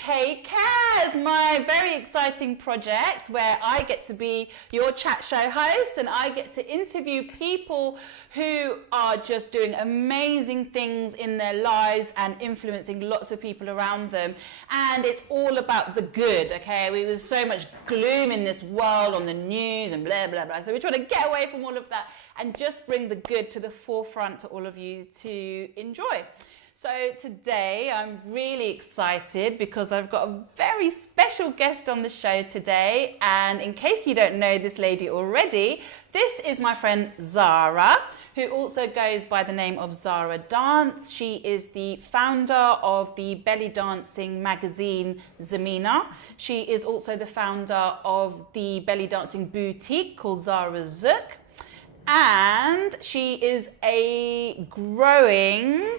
KCARES, my very exciting project where I get to be your chat show host and I get to interview people who are just doing amazing things in their lives and influencing lots of people around them. And it's all about the good, okay? There's so much gloom in this world on the news and blah, blah, blah. So we're trying to get away from all of that and just bring the good to the forefront to all of you to enjoy. So today I'm really excited because I've got a very special guest on the show today. And in case you don't know this lady already, this is my friend Zara, who also goes by the name of Zara Dance. She is the founder of the belly dancing magazine Zamina. She is also the founder of the belly dancing boutique called Zara Zook. And she is a growing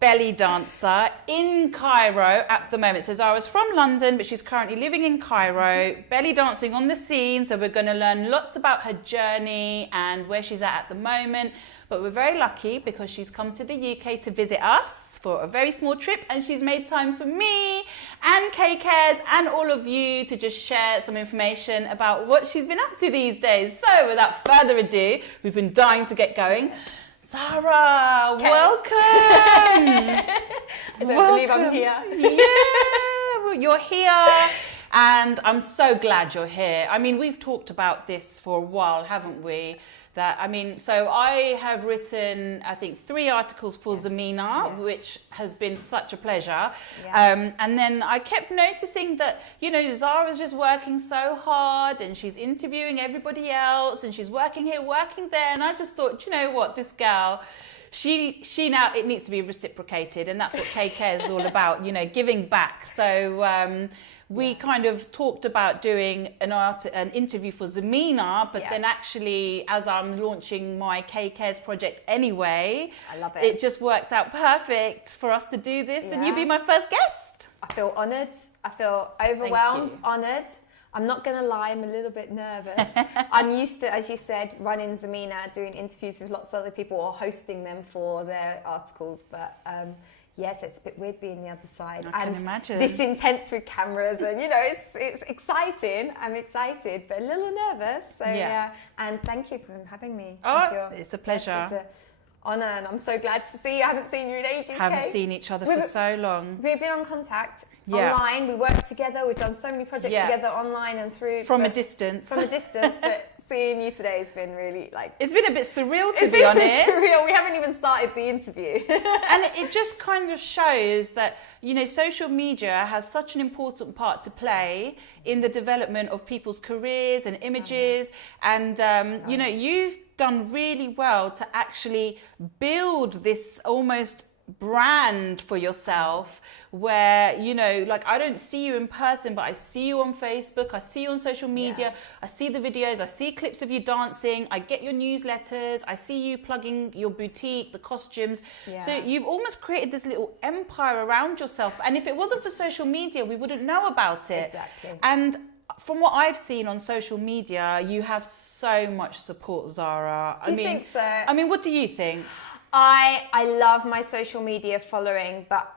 belly dancer in Cairo at the moment. So Zara's from London, but she's currently living in Cairo, belly dancing on the scene. So we're going to learn lots about her journey and where she's at the moment. But we're very lucky because she's come to the UK to visit us for a very small trip, and she's made time for me and KCARES and all of you to just share some information about what she's been up to these days. So without further ado, we've been dying to get going. Zara, welcome. I don't believe I'm here. Yeah, well, you're here. And I'm so glad you're here. I mean, we've talked about this for a while, haven't we? So I have written, I think, 3 articles for Zamina, which has been such a pleasure. Yeah. And then I kept noticing that, Zara's just working so hard and she's interviewing everybody else and she's working here, working there. And I just thought, you know what, this girl, she now, it needs to be reciprocated. And that's what KCARES is all about, giving back. So we kind of talked about doing an interview for Zamina, but then actually, as I'm launching my KCARES project anyway, I love it. It just worked out perfect for us to do this, and you be my first guest. I feel honoured. I feel overwhelmed, honoured. I'm not going to lie, I'm a little bit nervous. I'm used to, as you said, running Zamina, doing interviews with lots of other people or hosting them for their articles, but yes, it's a bit weird being the other side. I can imagine. This intense with cameras and, it's exciting. I'm excited, but a little nervous. So, yeah. And thank you for having me. Oh, it's a pleasure. It's an honour, and I'm so glad to see you. I haven't seen you in ages. Haven't seen each other for so long. We've been on contact online. We work together. We've done so many projects together online and through. From a distance. But seeing you today has been really it's been a bit surreal, to be honest. It's been surreal. We haven't even started the interview. And it just kind of shows that, social media has such an important part to play in the development of people's careers and images. And, you've done really well to actually build this almost brand for yourself where I don't see you in person, but I see you on Facebook, I see you on social media, I see the videos, I see clips of you dancing, I get your newsletters, I see you plugging your boutique, the costumes. So you've almost created this little empire around yourself, and if it wasn't for social media we wouldn't know about it. Exactly. And from what I've seen on social media, you have so much support, Zara. Do you think so? I mean, what do you think? I love my social media following, but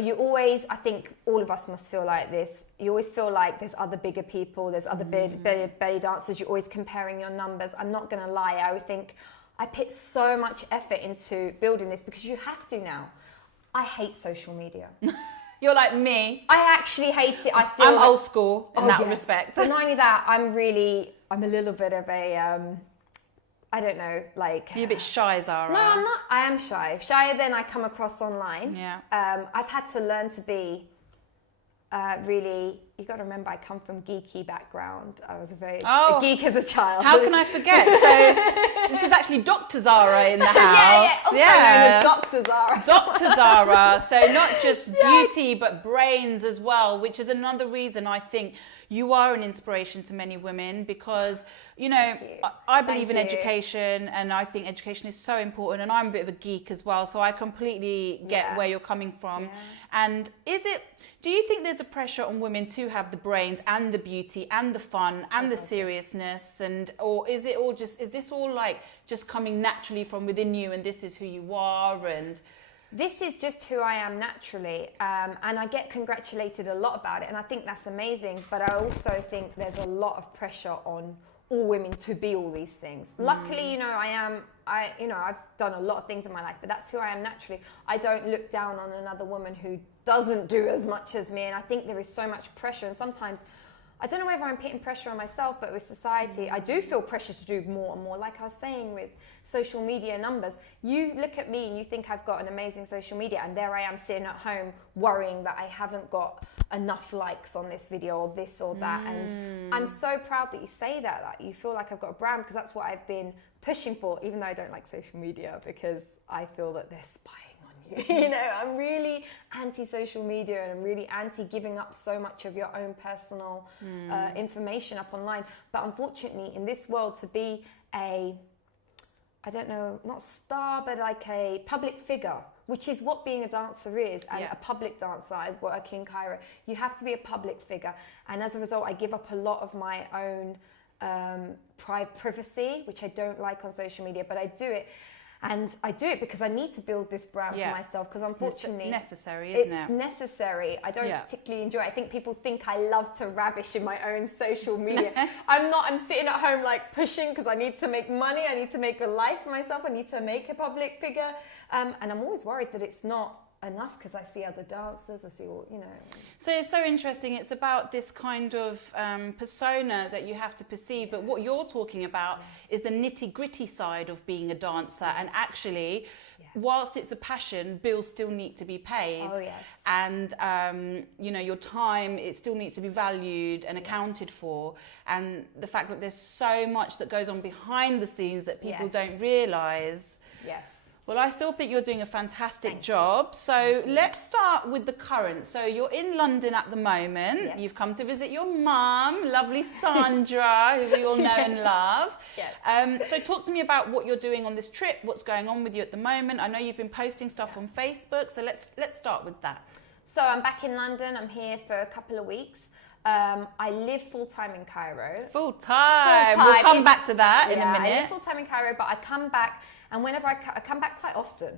you always, I think all of us must feel like this. You always feel like there's other bigger people, there's other belly dancers, you're always comparing your numbers. I'm not going to lie, I would think I put so much effort into building this because you have to now. I hate social media. You're like me. I actually hate it. I'm old school in that respect. So not only that, I'm a little bit of a, I don't know, You're a bit shy, Zara. No, I'm not. I am shy. Shyer than I come across online. Yeah. I've had to learn to be really you got to remember, I come from geeky background. I was a geek as a child. How can I forget? So this is actually Dr. Zara in the house. Also known as Dr. Zara. Dr. Zara. So not just beauty, but brains as well, which is another reason I think you are an inspiration to many women, because, you know, I believe in education, and I think education is so important, and I'm a bit of a geek as well, so I completely get where you're coming from. And do you think there's a pressure on women to have the brains and the beauty and the fun and the seriousness, or is this all like just coming naturally from within you, and this is who you are? And this is just who I am naturally, and I get congratulated a lot about it, and I think that's amazing. But I also think there's a lot of pressure on all women to be all these things. Luckily, you know, I've done a lot of things in my life, but that's who I am naturally. I don't look down on another woman who doesn't do as much as me, and I think there is so much pressure, and sometimes I don't know whether I'm putting pressure on myself, but with society, I do feel pressure to do more and more. Like I was saying with social media numbers, you look at me and you think I've got an amazing social media, and there I am sitting at home worrying that I haven't got enough likes on this video or this or that. And I'm so proud that you say that you feel like I've got a brand, because that's what I've been pushing for, even though I don't like social media, because I feel that they're spying. You know, I'm really anti-social media, and I'm really anti-giving up so much of your own personal information up online. But unfortunately, in this world, to be I don't know, not star, but like a public figure, which is what being a dancer is, and a public dancer, I work in Cairo, you have to be a public figure. And as a result, I give up a lot of my own privacy, which I don't like on social media, but I do it. And I do it because I need to build this brand for myself, because unfortunately... It's necessary, isn't it? It's necessary. I don't particularly enjoy it. I think people think I love to ravish in my own social media. I'm not. I'm sitting at home like pushing, because I need to make money. I need to make a life for myself. I need to make a public figure. And I'm always worried that it's not enough, because I see other dancers, I see all, you know. So it's so interesting. It's about this kind of persona that you have to perceive, but what you're talking about is the nitty-gritty side of being a dancer, and actually, whilst it's a passion, bills still need to be paid. Oh, yes. And, you know, your time, it still needs to be valued and accounted for. And the fact that there's so much that goes on behind the scenes that people don't realise. Yes. Well, I still think you're doing a fantastic job. So let's start with the current. So you're in London at the moment. Yes. You've come to visit your mum, lovely Sandra, who we all know and love. Yes. So talk to me about what you're doing on this trip, what's going on with you at the moment. I know you've been posting stuff on Facebook, so let's start with that. So I'm back in London. I'm here for a couple of weeks. I live full-time in Cairo. Full-time. We'll come back to that in a minute. I live full-time in Cairo, but I come back, and whenever I come back quite often.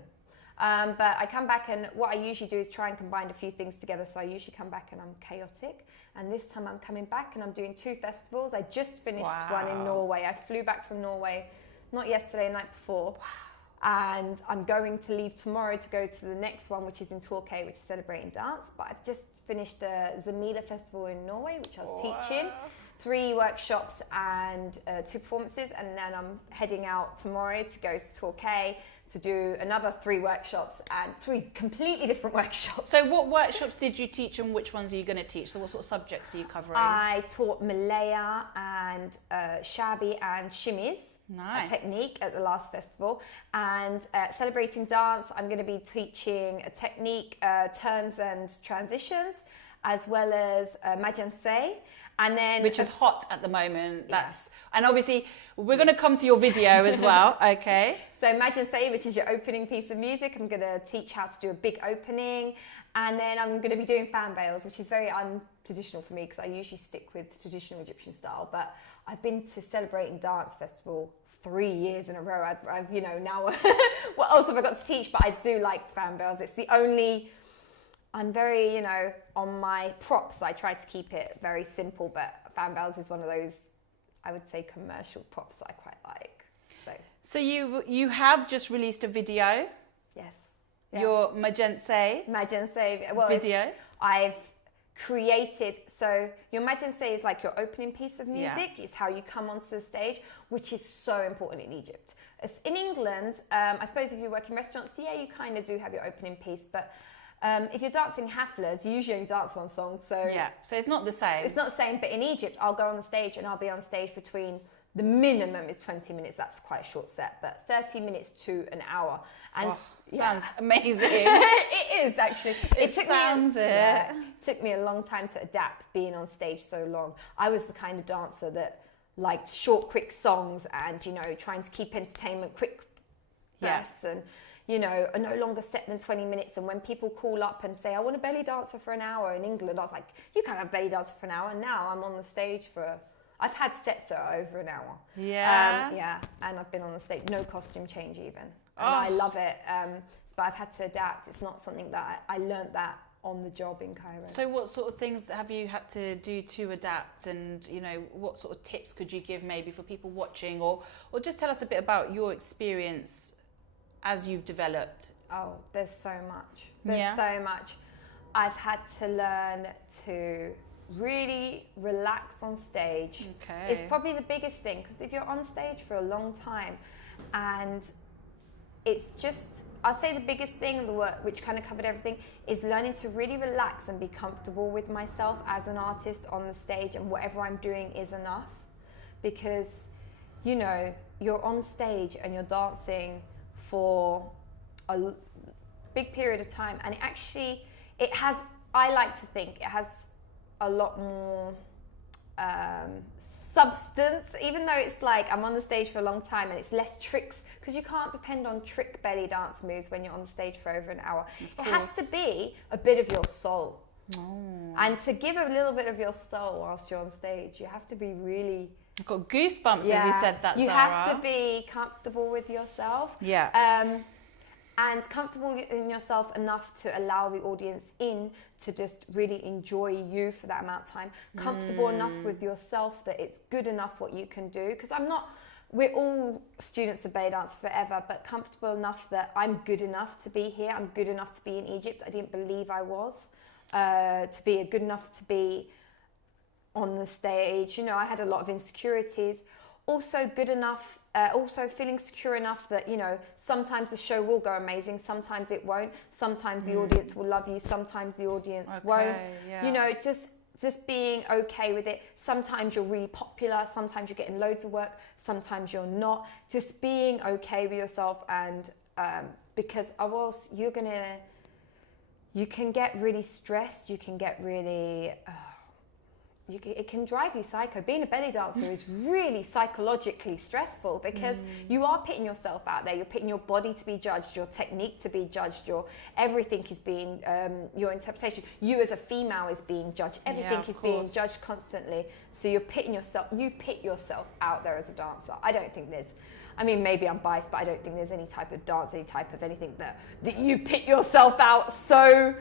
But I come back, and what I usually do is try and combine a few things together. So I usually come back and I'm chaotic. And this time I'm coming back and I'm doing 2 festivals. I just finished one in Norway. I flew back from Norway, not yesterday, the night before. And I'm going to leave tomorrow to go to the next one, which is in Torquay, which is celebrating dance. But I've just finished a Zamila festival in Norway, which I was teaching. 3 workshops and 2 performances, and then I'm heading out tomorrow to go to Torquay to do another 3 workshops, and 3 completely different workshops. So what workshops did you teach, and which ones are you going to teach? So what sort of subjects are you covering? I taught Malaya and Shabi and Shimmies. Nice. A technique at the last festival, and celebrating dance, I'm going to be teaching a technique, turns and transitions, as well as Majanse. And then, which is hot at the moment. And obviously we're going to come to your video as well. Okay. So Majanse, which is your opening piece of music, I'm going to teach how to do a big opening, and then I'm going to be doing fan veils, which is very untraditional for me, because I usually stick with traditional Egyptian style. But I've been to Celebrating Dance Festival 3 years in a row. I've you know, now what else have I got to teach? But I do like fan veils. It's the only. I'm very, you know, on my props, I try to keep it very simple, but fan veils is one of those, I would say, commercial props that I quite like. So you have just released a video. Yes. Your Majanse video. I've created, so your Majanse is like your opening piece of music. It's how you come onto the stage, which is so important in Egypt. In England, I suppose if you work in restaurants, you kind of do have your opening piece, but If you're dancing haflas, you usually only dance one song. So so it's not the same. It's not the same, but in Egypt, I'll go on the stage and I'll be on stage between, the minimum is 20 minutes. That's quite a short set, but 30 minutes to an hour. And sounds amazing. It is actually. It took me a long time to adapt being on stage so long. I was the kind of dancer that liked short, quick songs and, you know, trying to keep entertainment quick. Yes. And, you know, a no longer set than 20 minutes. And when people call up and say, I want a belly dancer for an hour in England, I was like, you can't have a belly dancer for an hour. And now I'm on the stage I've had sets that are over an hour. Yeah. And I've been on the stage, no costume change even. And I love it. But I've had to adapt. It's not something that I learned that on the job in Cairo. So what sort of things have you had to do to adapt, and, you know, what sort of tips could you give maybe for people watching, or just tell us a bit about your experience as you've developed? Oh, there's so much. There's so much. I've had to learn to really relax on stage. Okay. It's probably the biggest thing, because if you're on stage for a long time, and it's just, I'll say the biggest thing in the work, which kind of covered everything, is learning to really relax and be comfortable with myself as an artist on the stage, and whatever I'm doing is enough. Because, you know, you're on stage and you're dancing for a big period of time, and I like to think it has a lot more substance, even though it's like I'm on the stage for a long time and it's less tricks, because you can't depend on trick belly dance moves when you're on the stage for over an hour. It has to be a bit of your soul. And to give a little bit of your soul whilst you're on stage, you have to be really... I've got goosebumps as you said that, You Zara. have to be comfortable with yourself. And comfortable in yourself enough to allow the audience in to just really enjoy you for that amount of time. Comfortable enough with yourself that it's good enough what you can do. Because we're all students of belly dance forever, but comfortable enough that I'm good enough to be here. I'm good enough to be in Egypt. I didn't believe I was. To be good enough to be on the stage. You know, I had a lot of insecurities. Also good enough, also feeling secure enough that, you know, sometimes the show will go amazing, sometimes it won't, sometimes the audience will love you, sometimes the audience won't. You know, just being okay with it. Sometimes you're really popular, sometimes you're getting loads of work, sometimes you're not. Just being okay with yourself, and because otherwise you can get really stressed, you can get really... it can drive you psycho. Being a belly dancer is really psychologically stressful, because you are putting yourself out there. You're putting your body to be judged, your technique to be judged, everything is being, your interpretation. You as a female is being judged. Everything is being judged constantly. So you put yourself out there as a dancer. I don't think maybe I'm biased, but I don't think there's any type of dance, any type of anything that you put yourself out so...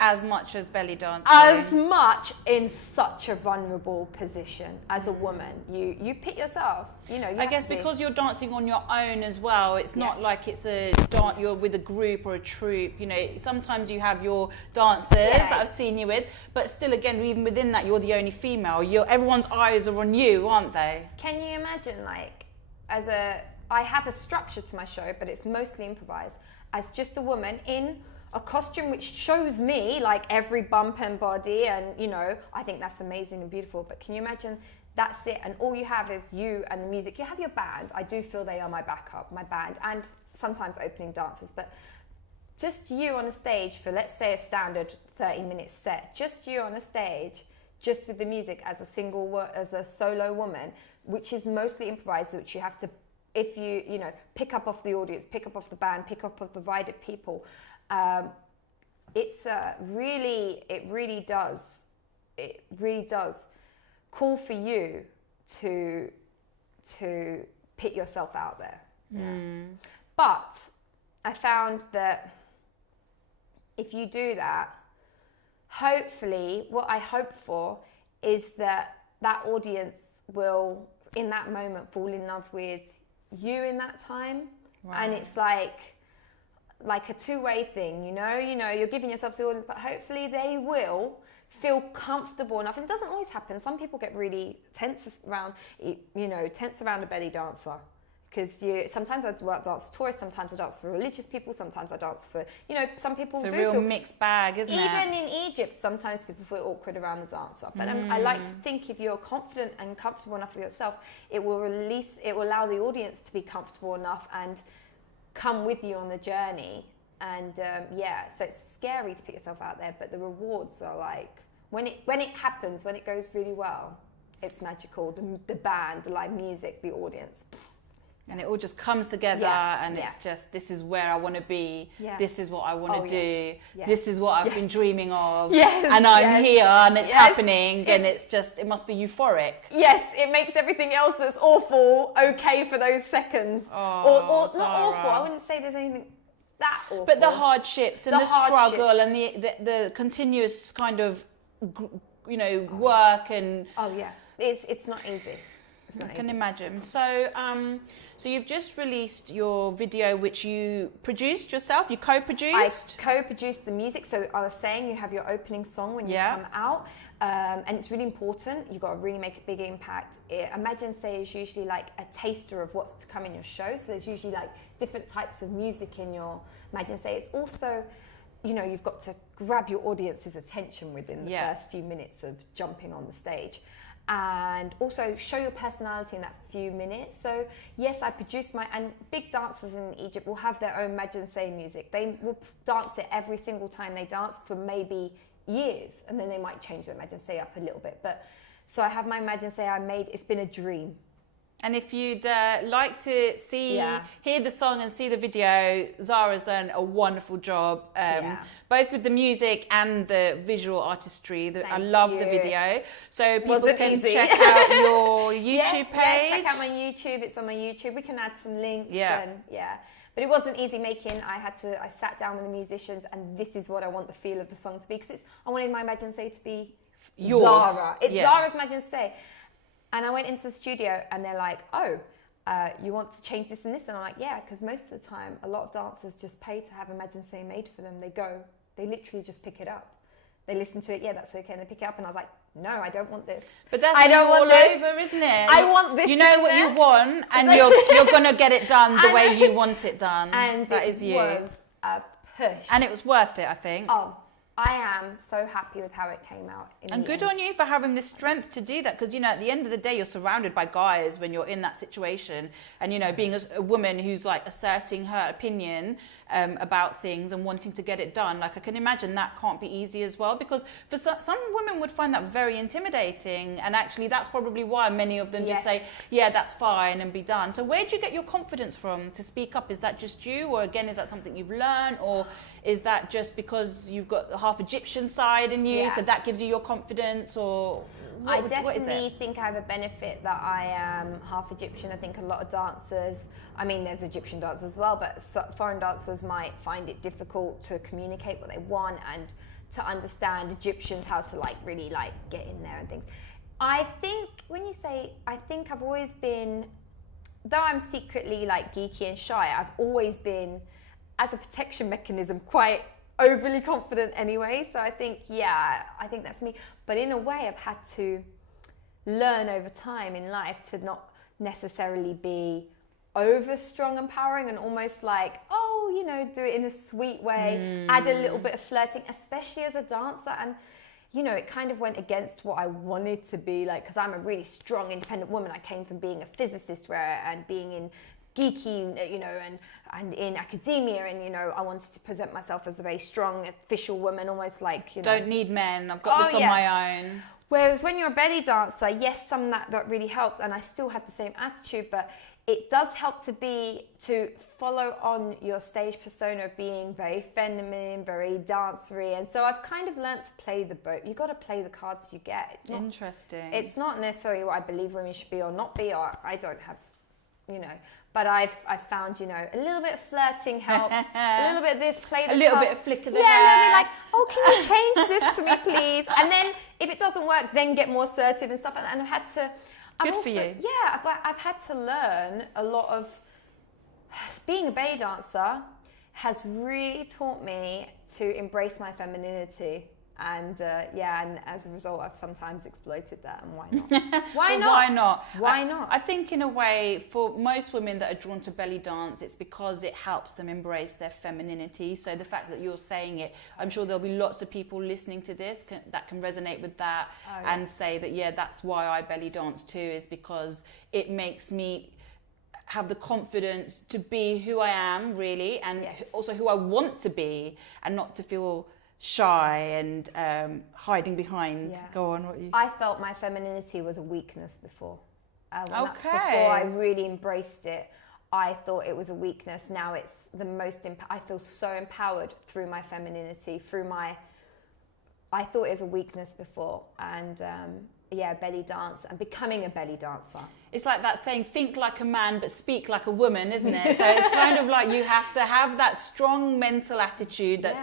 As much as belly dancing. As much in such a vulnerable position as a woman. You pit yourself, you know. I guess because you're dancing on your own as well, it's not like it's a dance, you're with a group or a troupe, you know. Sometimes you have your dancers that I've seen you with, but still, again, even within that, you're the only female. Everyone's eyes are on you, aren't they? Can you imagine, like, I have a structure to my show, but it's mostly improvised, as just a woman in a costume which shows me like every bump and body, and, you know, I think that's amazing and beautiful. But can you imagine that's it, and all you have is you and the music? You have your band. I do feel they are my backup, my band, and sometimes opening dancers, but just you on a stage for, let's say, a standard 30-minute set, just you on a stage, just with the music as a solo woman, which is mostly improvised, which you have to, if you pick up off the audience, pick up off the band, pick up off the invited people. It really does call for you to put yourself out there. But I found that if you do that, hopefully what I hope for is that audience will in that moment fall in love with you in that time. And it's like a two-way thing, you know, you're giving yourself to the audience, but hopefully they will feel comfortable enough. And it doesn't always happen. Some people get really tense around a belly dancer. Because sometimes I dance for tourists, sometimes I dance for religious people, sometimes I dance for, some people it's do a real feel, mixed bag, isn't it? even in Egypt, sometimes people feel awkward around the dancer. But I like to think if you're confident and comfortable enough with yourself, it will allow the audience to be comfortable enough and come with you on the journey. And so it's scary to put yourself out there, but the rewards are like, when it happens, when it goes really well, it's magical. The band, the live music, the audience. And it all just comes together, and it's just, this is where I want to be. Yeah. This is what I want to do. Yes. This is what I've been dreaming of. Yes. And I'm here, and it's happening, and it must be euphoric. Yes, it makes everything else that's awful okay for those seconds. Or not awful. I wouldn't say there's anything that awful. But the hardships and the struggle and the continuous kind of, work and... Oh, yeah. It's not easy. I can imagine. So, so you've just released your video, which you produced yourself. You co-produced. I co-produced the music. So I was saying, you have your opening song when you come out, and it's really important. You've got to really make a big impact. Imagine Say is usually like a taster of what's to come in your show. So there's usually like different types of music in your Imagine Say. It's also, you've got to grab your audience's attention within the first few minutes of jumping on the stage. And also show your personality in that few minutes. So yes, I produced and big dancers in Egypt will have their own Imagine Say music. They will dance it every single time they dance for maybe years, and then they might change their Imagine Say up a little bit. But so I have my Imagine Say it's been a dream. And if you'd like to hear the song and see the video, Zara's done a wonderful job, both with the music and the visual artistry. I love the video. So people can check out your YouTube page. Yeah, check out my YouTube. It's on my YouTube. We can add some links. But it wasn't easy making. I sat down with the musicians, and this is what I want the feel of the song to be. Because I wanted my Imagine Say to be yours. Zara. It's Zara's Imagine Say. And I went into the studio, and they're like, you want to change this and this? And I'm like, yeah, because most of the time, a lot of dancers just pay to have Imagine Say made for them. They literally just pick it up. They listen to it, that's okay, and they pick it up. And I was like, no, I don't want this. But that's all over, isn't it? I want this. You know what you want, and you're going to get it done the way you want it done. And that is you. It was a push. And it was worth it, I think. Oh, I am so happy with how it came out. And good on you for having the strength to do that, because at the end of the day, you're surrounded by guys when you're in that situation, and being a woman who's like asserting her opinion about things and wanting to get it done. Like, I can imagine that can't be easy as well, because for some women would find that very intimidating, and actually that's probably why many of them just say, yeah, that's fine, and be done. So where do you get your confidence from to speak up? Is that just you, or again, is that something you've learned, or is that just because you've got the half Egyptian side in you, so that gives you your confidence? Or I definitely think I have a benefit that I am half Egyptian. I think a lot of dancers, there's Egyptian dancers as well, but foreign dancers might find it difficult to communicate what they want and to understand Egyptians, how to really get in there and things. I think I've always been, though I'm secretly geeky and shy, I've always been, as a protection mechanism, quite overly confident anyway. So I think that's me. But in a way, I've had to learn over time in life to not necessarily be over strong and empowering, and almost do it in a sweet way, add a little bit of flirting, especially as a dancer. And it kind of went against what I wanted to be, because I'm a really strong, independent woman. I came from being a physicist and being in geeky, and in academia, and I wanted to present myself as a very strong, official woman, almost don't need men. I've got this on my own. Whereas when you're a belly dancer, yes, some that really helped, and I still had the same attitude, but it does help to follow on your stage persona of being very feminine, very dancery, and so I've kind of learnt to play the boat. You've got to play the cards you get. It's not, interesting. It's not necessarily what I believe women should be or not be, or I don't have, but I've found, a little bit of flirting helps, a little bit of this, play the little card. bit of flick of the hair. Yeah, a little bit can you change this to me, please? And then if it doesn't work, then get more assertive and stuff. And I've had to... for you. Yeah, I've had to learn a lot of... Being a belly dancer has really taught me to embrace my femininity And and as a result, I've sometimes exploited that, and why not? Why Well, not? why not? Why not? I think in a way, for most women that are drawn to belly dance, it's because it helps them embrace their femininity. So the fact that you're saying it, I'm sure there'll be lots of people listening to this that can resonate with that and say that, yeah, that's why I belly dance too, is because it makes me have the confidence to be who I am, really, and also who I want to be, and not to feel shy and hiding behind. Go on, what you... I felt my femininity was a weakness before. Before I really embraced it, I thought it was a weakness. Now it's the most... I feel so empowered through my femininity, I thought it was a weakness before, and belly dance and becoming a belly dancer. It's like that saying, think like a man but speak like a woman, isn't it? So it's kind of like you have to have that strong mental attitude that's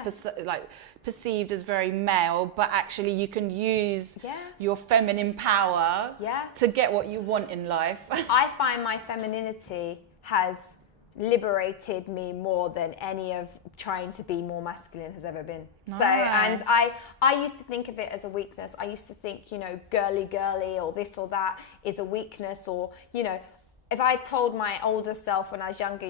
perceived as very male, but actually you can use your feminine power to get what you want in life. I find my femininity has liberated me more than any of trying to be more masculine has ever been. Nice. So, and I used to think of it as a weakness. I used to think, girly or this or that is a weakness, or, if I told my older self when I was younger,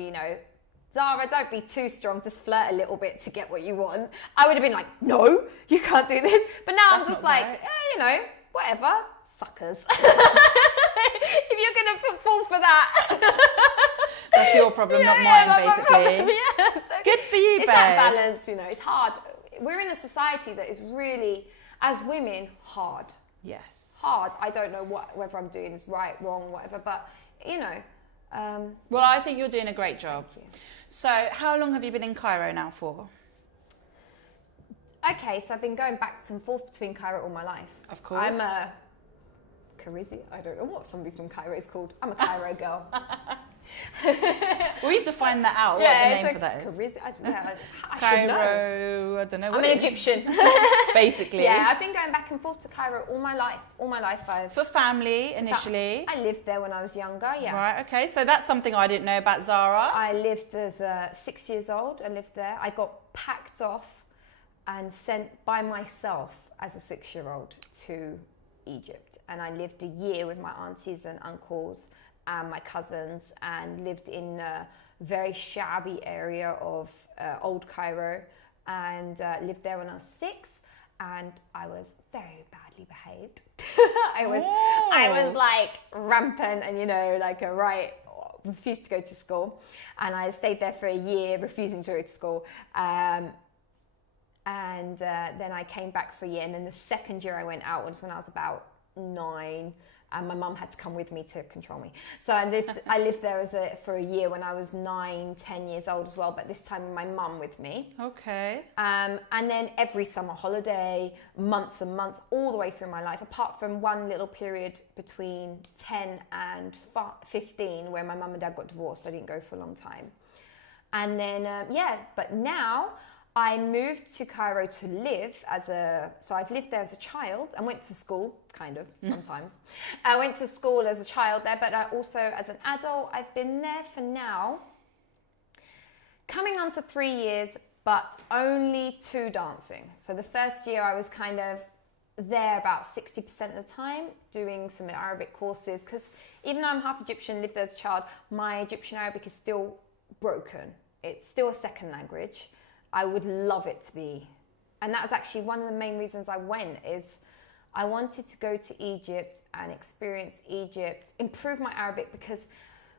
Zara, don't be too strong, just flirt a little bit to get what you want, I would have been like, no, you can't do this. But now I'm just like, whatever, suckers. If you're going to fall for that. That's your problem, not mine, basically. So good for you, it's babe. That balance, it's hard. We're in a society that is really, as women, hard. Yes. Hard. I don't know whether I'm doing is right, wrong, whatever, but, well, I think you're doing a great job. Thank you. So, how long have you been in Cairo now for? Okay, so I've been going back and forth between Cairo all my life. Of course. I'm a Karizi. I don't know what somebody from Cairo is called. I'm a Cairo girl. We need to find that out, what the name for that is. Karizi, I don't know. I Cairo, should know. I don't know. I'm an Egyptian. Basically. Yeah, I've been going back and forth to Cairo all my life. For family, initially? I lived there when I was younger, Right, okay. So that's something I didn't know about Zara. I lived as 6 years old. I lived there. I got packed off and sent by myself as a 6-year-old to Egypt. And I lived a year with my aunties and uncles and my cousins, and lived in a very shabby area of old Cairo, and lived there when I was 6, and I was very badly behaved. I was like rampant and refused to go to school, and I stayed there for a year refusing to go to school, and then I came back for a year, and then the second year I went out was when I was about 9. And my mum had to come with me to control me. So I lived there for a year when I was 9, 10 years old as well, but this time with my mum with me. Okay. And then every summer holiday, months and months, all the way through my life, apart from one little period between 10 and 15 where my mum and dad got divorced. I didn't go for a long time. And then, but now I moved to Cairo to live so I've lived there as a child and went to school, kind of, sometimes. I went to school as a child there, but I also, as an adult, I've been there for now, coming on to 3 years, but only 2 dancing. So the first year I was kind of there about 60% of the time, doing some Arabic courses, because even though I'm half Egyptian, lived there as a child, my Egyptian Arabic is still broken. It's still a second language. I would love it to be. And that was actually one of the main reasons I went, is I wanted to go to Egypt and experience Egypt, improve my Arabic, because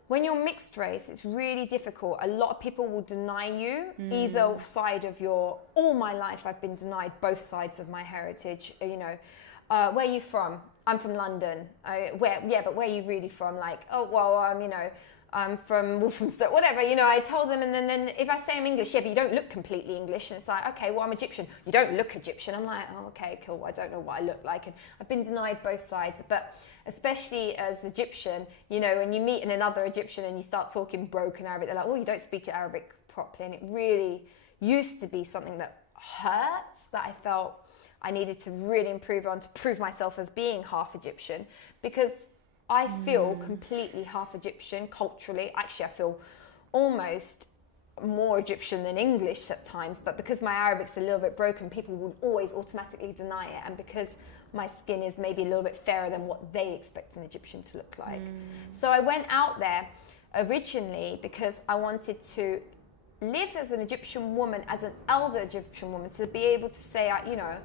when you're mixed race, it's really difficult. A lot of people will deny you either side of all my life I've been denied both sides of my heritage. Where are you from? I'm from London. But where are you really from? Like, oh, well, I'm from Walthamstow, whatever, I told them, and then if I say I'm English, but you don't look completely English, and it's like, okay, well, I'm Egyptian. You don't look Egyptian. I'm like, oh, okay, cool, I don't know what I look like, and I've been denied both sides, but especially as Egyptian, when you meet another Egyptian and you start talking broken Arabic, they're like, oh, you don't speak Arabic properly, and it really used to be something that hurts, that I felt I needed to really improve on to prove myself as being half Egyptian, because I feel completely half Egyptian culturally. Actually, I feel almost more Egyptian than English at times, but because my Arabic's a little bit broken, people would always automatically deny it. And because my skin is maybe a little bit fairer than what they expect an Egyptian to look like. So I went out there originally because I wanted to live as an Egyptian woman, as an elder Egyptian woman, to be able to say, you know,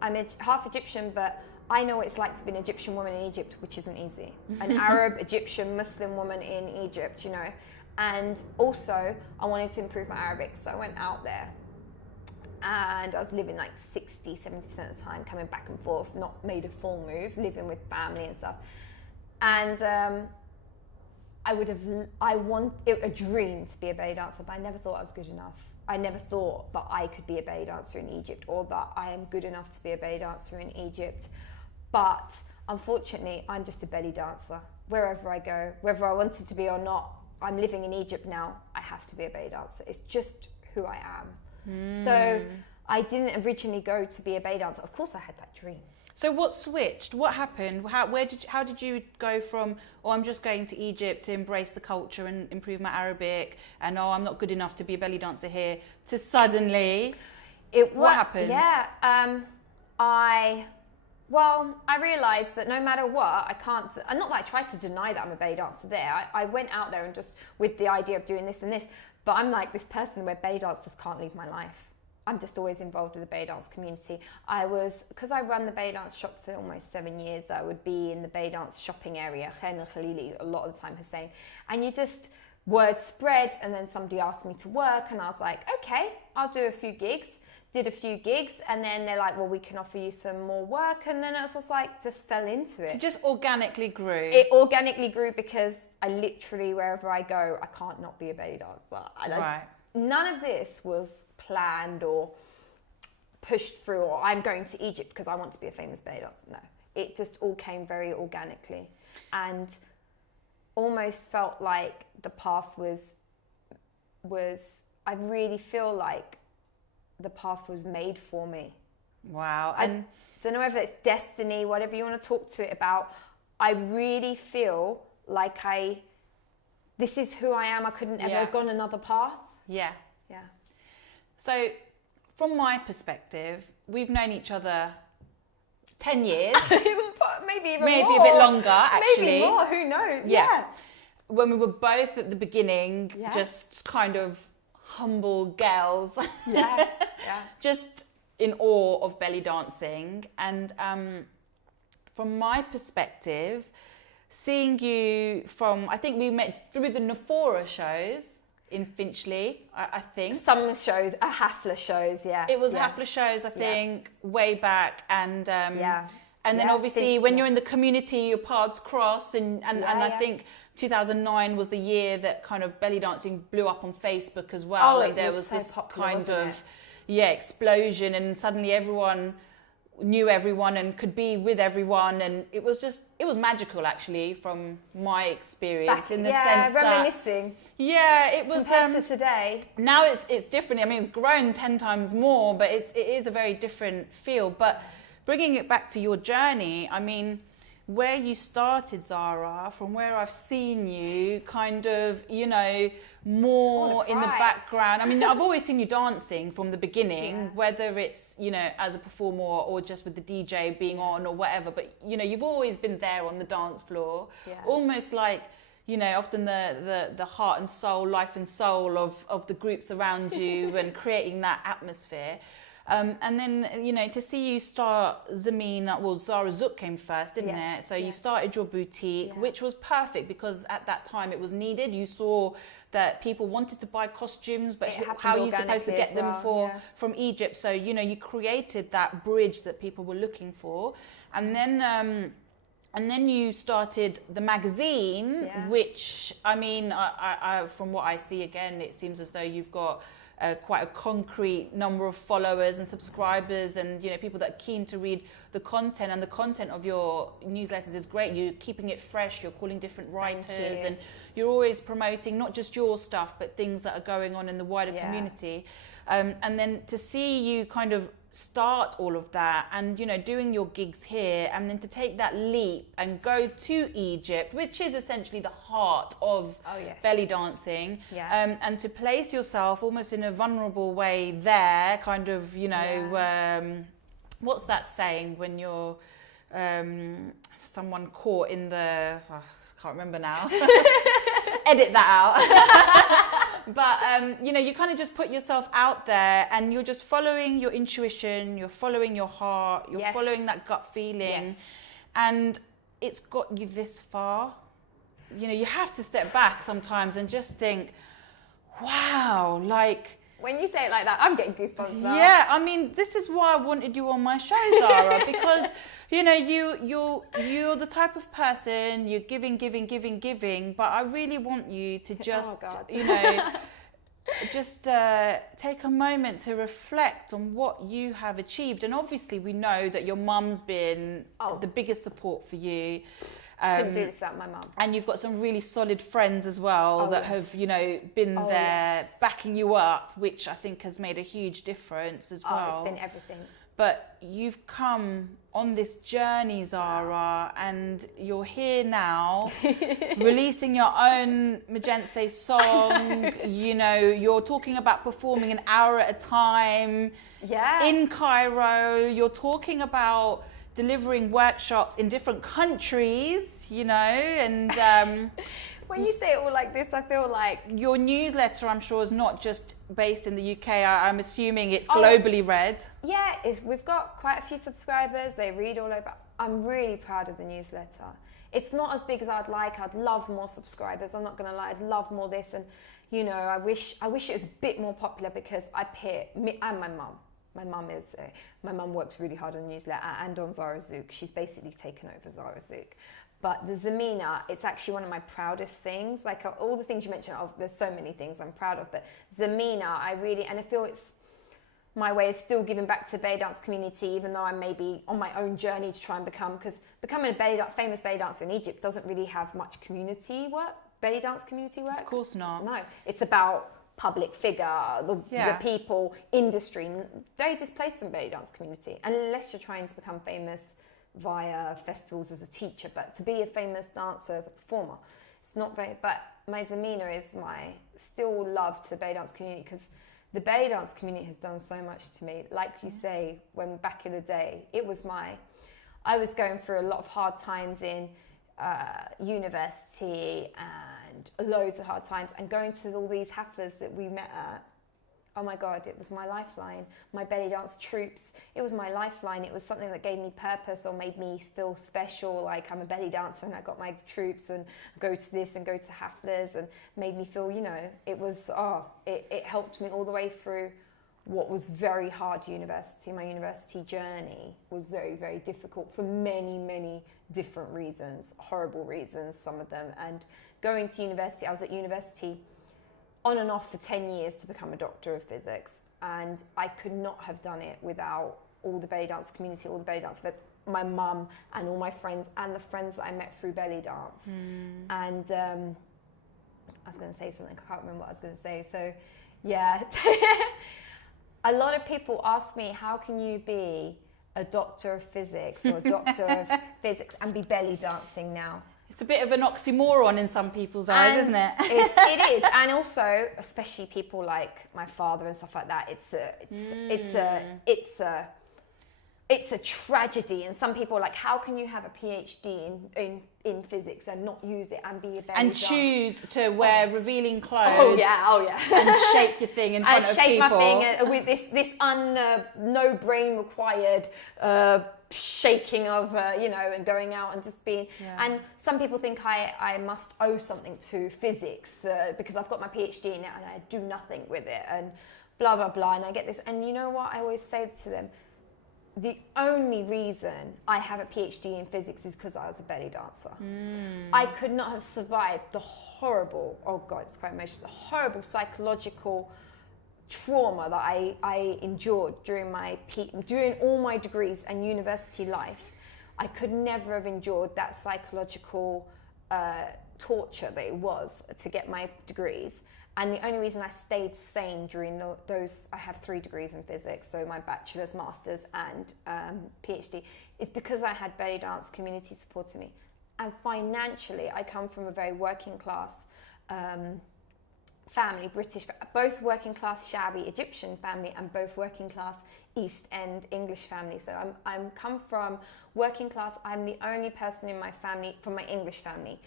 I'm half Egyptian, but I know what it's like to be an Egyptian woman in Egypt, which isn't easy. An Arab, Egyptian, Muslim woman in Egypt, you know. And also, I wanted to improve my Arabic, so I went out there. And I was living like 60, 70% of the time, coming back and forth, not made a full move, living with family and stuff. And I want a dream to be a belly dancer, but I never thought I was good enough. I never thought that I could be a belly dancer in Egypt, or that I am good enough to be a belly dancer in Egypt. But unfortunately, I'm just a belly dancer. Wherever I go, whether I wanted to be or not, I'm living in Egypt now, I have to be a belly dancer. It's just who I am. So I didn't originally go to be a belly dancer. Of course I had that dream. So what switched? What happened? How did you go from, oh, I'm just going to Egypt to embrace the culture and improve my Arabic, and oh, I'm not good enough to be a belly dancer here, to suddenly, what happened? Yeah, I realised that no matter what, I can't, and not that I tried to deny that I'm a belly dancer there. I went out there and just with the idea of doing this and this, but I'm like this person where belly dancers can't leave my life. I'm just always involved with the belly dance community. Because I run the belly dance shop for almost 7 years, I would be in the belly dance shopping area, Khair al-Khalili, a lot of the time, Hussein. And you just, word spread, and then somebody asked me to work, and I was like, okay, I'll do a few gigs. Did a few gigs, and then they're like, well, we can offer you some more work. And then it was just like, just fell into it. So just organically grew. It organically grew because I literally, wherever I go, I can't not be a belly dancer. Right. None of this was planned or pushed through, or I'm going to Egypt because I want to be a famous belly dancer. No, it just all came very organically, and almost felt like the path was I really feel like the path was made for me. Wow. I don't know whether it's destiny, whatever you want to talk to it about. I really feel like this is who I am. I couldn't ever have gone another path. Yeah. Yeah. So from my perspective, we've known each other 10 years. Maybe even Maybe more. a bit longer, actually. Maybe more, who knows? Yeah. When we were both at the beginning, just kind of humble girls. Yeah. Just in awe of belly dancing. And from my perspective, seeing you from, I think we met through the Nafora shows in Finchley, I think. Some shows, Hafla shows, yeah. It was Hafla shows, I think, way back. And and then obviously when you're in the community, your paths crossed. And I think 2009 was the year that kind of belly dancing blew up on Facebook as well. And there was this popular, kind of explosion, and suddenly everyone knew everyone and could be with everyone, and it was magical, actually, from my experience. In the sense reminiscing. It was compared to today. Now it's different. I mean, it's grown 10 times more, but it is a very different feel. But bringing it back to your journey, I mean, where you started, Zara, from where I've seen you, kind of, you know, more in the background. I mean, I've always seen you dancing from the beginning, whether it's, you know, as a performer or just with the DJ being on or whatever. But, you know, you've always been there on the dance floor, almost like, you know, often the heart and soul, life and soul of the groups around you and creating that atmosphere. And then, you know, to see you start Zara Zouk came first, didn't it? So you started your boutique, which was perfect because at that time it was needed. You saw that people wanted to buy costumes, but how are you supposed to get them from Egypt? So, you know, you created that bridge that people were looking for. And then you started the magazine, which, I mean, I from what I see, again, it seems as though you've got quite a concrete number of followers and subscribers, and, you know, people that are keen to read the content. And the content of your newsletters is great. You're keeping it fresh. You're calling different writers, and you're always promoting not just your stuff, but things that are going on in the wider community. And then to see you kind of start all of that and, you know, doing your gigs here, and then to take that leap and go to Egypt, which is essentially the heart of belly dancing, and to place yourself almost in a vulnerable way there, kind of, you know, what's that saying when you're someone caught in the, I can't remember now, edit that out. But, you know, you kind of just put yourself out there and you're just following your intuition, you're following your heart, you're following that gut feeling. And it's got you this far. You know, you have to step back sometimes and just think, wow, like... When you say it like that, I'm getting goosebumps now. Yeah, I mean, this is why I wanted you on my show, Zara, because, you know, you're the type of person, you're giving, but I really want you to just, you know, just take a moment to reflect on what you have achieved. And obviously we know that your mum's been the biggest support for you. Couldn't do this without my mum. And you've got some really solid friends as well that have, you know, been there backing you up, which I think has made a huge difference as well. It's been everything. But you've come on this journey, Zara, and you're here now, releasing your own Majense song. You know, you're talking about performing an hour at a time in Cairo. You're talking about delivering workshops in different countries, you know, and... when you say it all like this, I feel like... Your newsletter, I'm sure, is not just based in the UK. I'm assuming it's globally read. Yeah, we've got quite a few subscribers. They read all over. I'm really proud of the newsletter. It's not as big as I'd like. I'd love more subscribers. I'm not going to lie. I'd love more this. And, you know, I wish it was a bit more popular because me and my mum. My mum works really hard on the newsletter and on Zara Zouk. She's basically taken over Zara Zouk. But the Zamina, it's actually one of my proudest things. Like all the things you mentioned, there's so many things I'm proud of. But Zamina, and I feel it's my way of still giving back to the belly dance community, even though I'm maybe on my own journey to try and because becoming a famous belly dancer in Egypt doesn't really have much belly dance community work. Of course not. No, it's about public figure, the people, industry, very displaced from belly dance community. Unless you're trying to become famous via festivals as a teacher, but to be a famous dancer as a performer, it's not very. But my Zamina is my still love to the belly dance community because the belly dance community has done so much to me. Like you say, when back in the day, I was going through a lot of hard times in university and loads of hard times, and going to all these haflas that we met at, oh my God, it was my lifeline. My belly dance troops, it was my lifeline. It was something that gave me purpose or made me feel special, like I'm a belly dancer and I got my troops and go to this and go to haflas, and made me feel, you know, it was, it helped me all the way through what was very hard university. My university journey was very, very difficult for many, many different reasons, horrible reasons, some of them. And going to university, I was at university on and off for 10 years to become a doctor of physics. And I could not have done it without all the belly dance community, all the belly dance events, my mum and all my friends and the friends that I met through belly dance. And I was going to say something, I can't remember what I was going to say. So yeah, a lot of people ask me, how can you be a doctor of physics or a doctor of physics and be belly dancing now? It's a bit of an oxymoron in some people's eyes, isn't it? It is, and also, especially people like my father and stuff like that. It's a tragedy, and some people are like, how can you have a PhD in physics and not use it and be a belly and dancer? choose to wear revealing clothes? Oh yeah, and shake your thing in front of people. And shake my thing with this no brain required shaking of and going out and just being. And some people think I must owe something to physics because I've got my PhD in it and I do nothing with it and blah blah blah. And I get this, and you know what I always say to them. The only reason I have a PhD in physics is because I was a belly dancer. I could not have survived the horrible, oh God, it's quite emotional, the horrible psychological trauma that I endured during all my degrees and university life. I could never have endured that psychological torture that it was to get my degrees. And the only reason I stayed sane during those, I have 3 degrees in physics, so my bachelor's, master's, and PhD, is because I had belly dance community supporting me. And financially, I come from a very working class family, British, both working class shabby Egyptian family and both working class East End English family. So I'm come from working class. I'm the only person in my family, from my English family.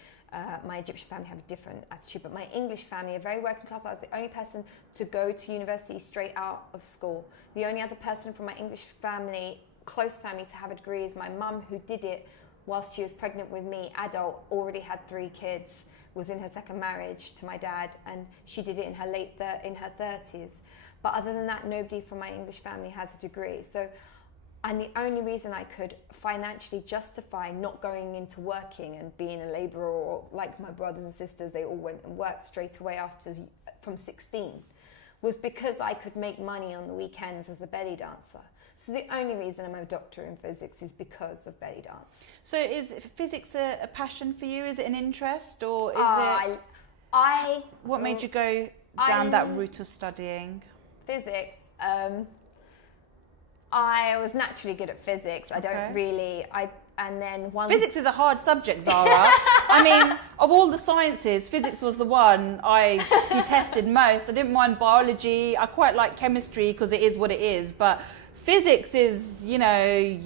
My Egyptian family have a different attitude, but my English family are very working class. I was the only person to go to university straight out of school. The only other person from my English family, close family, to have a degree is my mum, who did it whilst she was pregnant with me, adult, already had 3 kids, was in her second marriage to my dad, and she did it in her in her 30s. But other than that, nobody from my English family has a degree. So, and the only reason I could financially justify not going into working and being a labourer, or like my brothers and sisters, they all went and worked straight away from 16, was because I could make money on the weekends as a belly dancer. So the only reason I'm a doctor in physics is because of belly dance. So is physics a passion for you? Is it an interest, or is it... What made you go down that route of studying? Physics. I was naturally good at physics. I don't really... And then one... Physics is a hard subject, Zara. I mean, of all the sciences, physics was the one I detested most. I didn't mind biology. I quite like chemistry because it is what it is. But physics is, you know...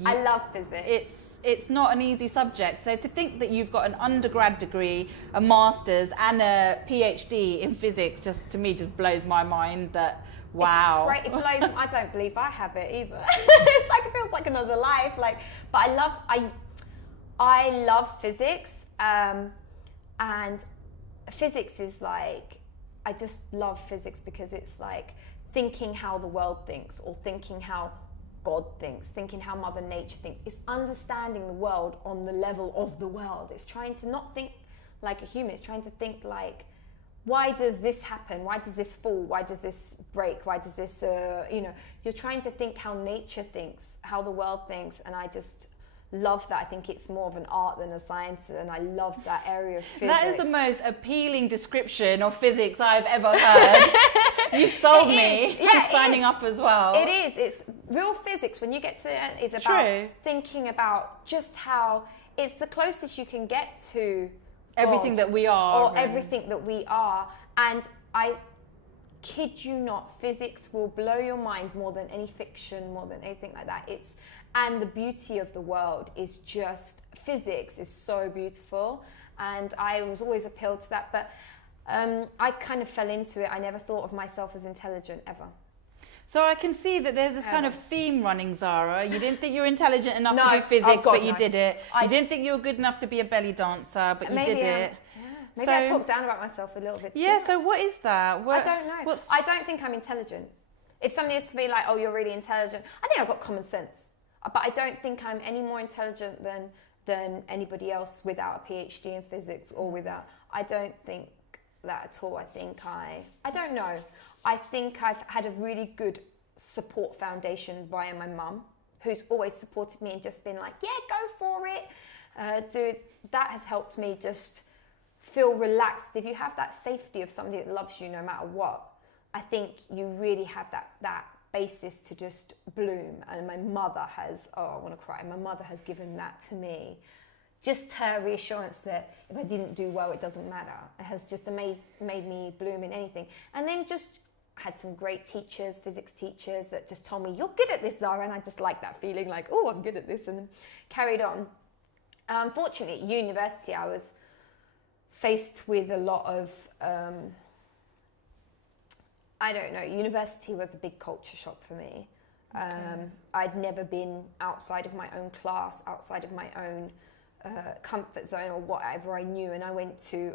I love physics. It's not an easy subject. So to think that you've got an undergrad degree, a master's and a PhD in physics, just to me just blows my mind that... Wow. It's great. It blows. I don't believe I have it either. It's like, it feels like another life. Like, but I love physics, and physics is like, I just love physics because it's like thinking how the world thinks, or thinking how God thinks, thinking how Mother Nature thinks. It's understanding the world on the level of the world. It's trying to not think like a human. It's trying to think like, why does this happen? Why does this fall? Why does this break? Why does this, you're trying to think how nature thinks, how the world thinks. And I just love that. I think it's more of an art than a science. And I love that area of physics. That is the most appealing description of physics I've ever heard. You sold me. Yeah, I'm signing up as well. It is. It's real physics. When you get to it, is about thinking about just how it's the closest you can get to everything God, that we are. Or everything that we are. And I kid you not, physics will blow your mind more than any fiction, more than anything like that. And the beauty of the world is just, physics is so beautiful. And I was always appealed to that. But I kind of fell into it. I never thought of myself as intelligent, ever. So I can see that there's this kind of theme running, Zara. You didn't think you were intelligent enough to do physics, but you did it. You didn't think you were good enough to be a belly dancer, but you did it. Maybe I talk down about myself a little bit too Yeah, much. So what is that? I don't know. I don't think I'm intelligent. If somebody is to be like, oh, you're really intelligent, I think I've got common sense. But I don't think I'm any more intelligent than anybody else without a PhD in physics or without... I don't think that at all. I don't know. I think I've had a really good support foundation via my mum, who's always supported me and just been like, yeah, go for it. That has helped me just feel relaxed. If you have that safety of somebody that loves you no matter what, I think you really have that basis to just bloom. And my mother has, I want to cry, my mother has given that to me. Just her reassurance that if I didn't do well, it doesn't matter. It has just made me bloom in anything. And then just had some great teachers, physics teachers, that just told me, you're good at this, Zara. And I just like that feeling like, oh, I'm good at this, and then carried on. Unfortunately, at university, I was faced with a lot of, university was a big culture shock for me. I'd never been outside of my own class, outside of my own comfort zone or whatever I knew. And I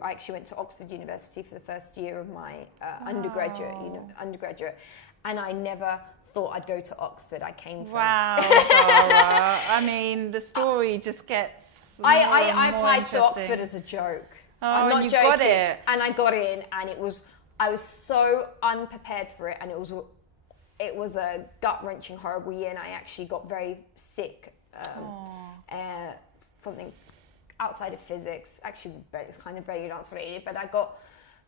actually went to Oxford University for the first year of my undergraduate. And I never thought I'd go to Oxford. I came from... Wow, Zara. I mean, the story just gets I applied to Oxford as a joke. Oh, I'm not and you joking. got it. And I got in, and I was so unprepared for it, and it was a gut-wrenching, horrible year, and I actually got very sick. Something outside of physics, actually it's kind of Bellydance related, but I got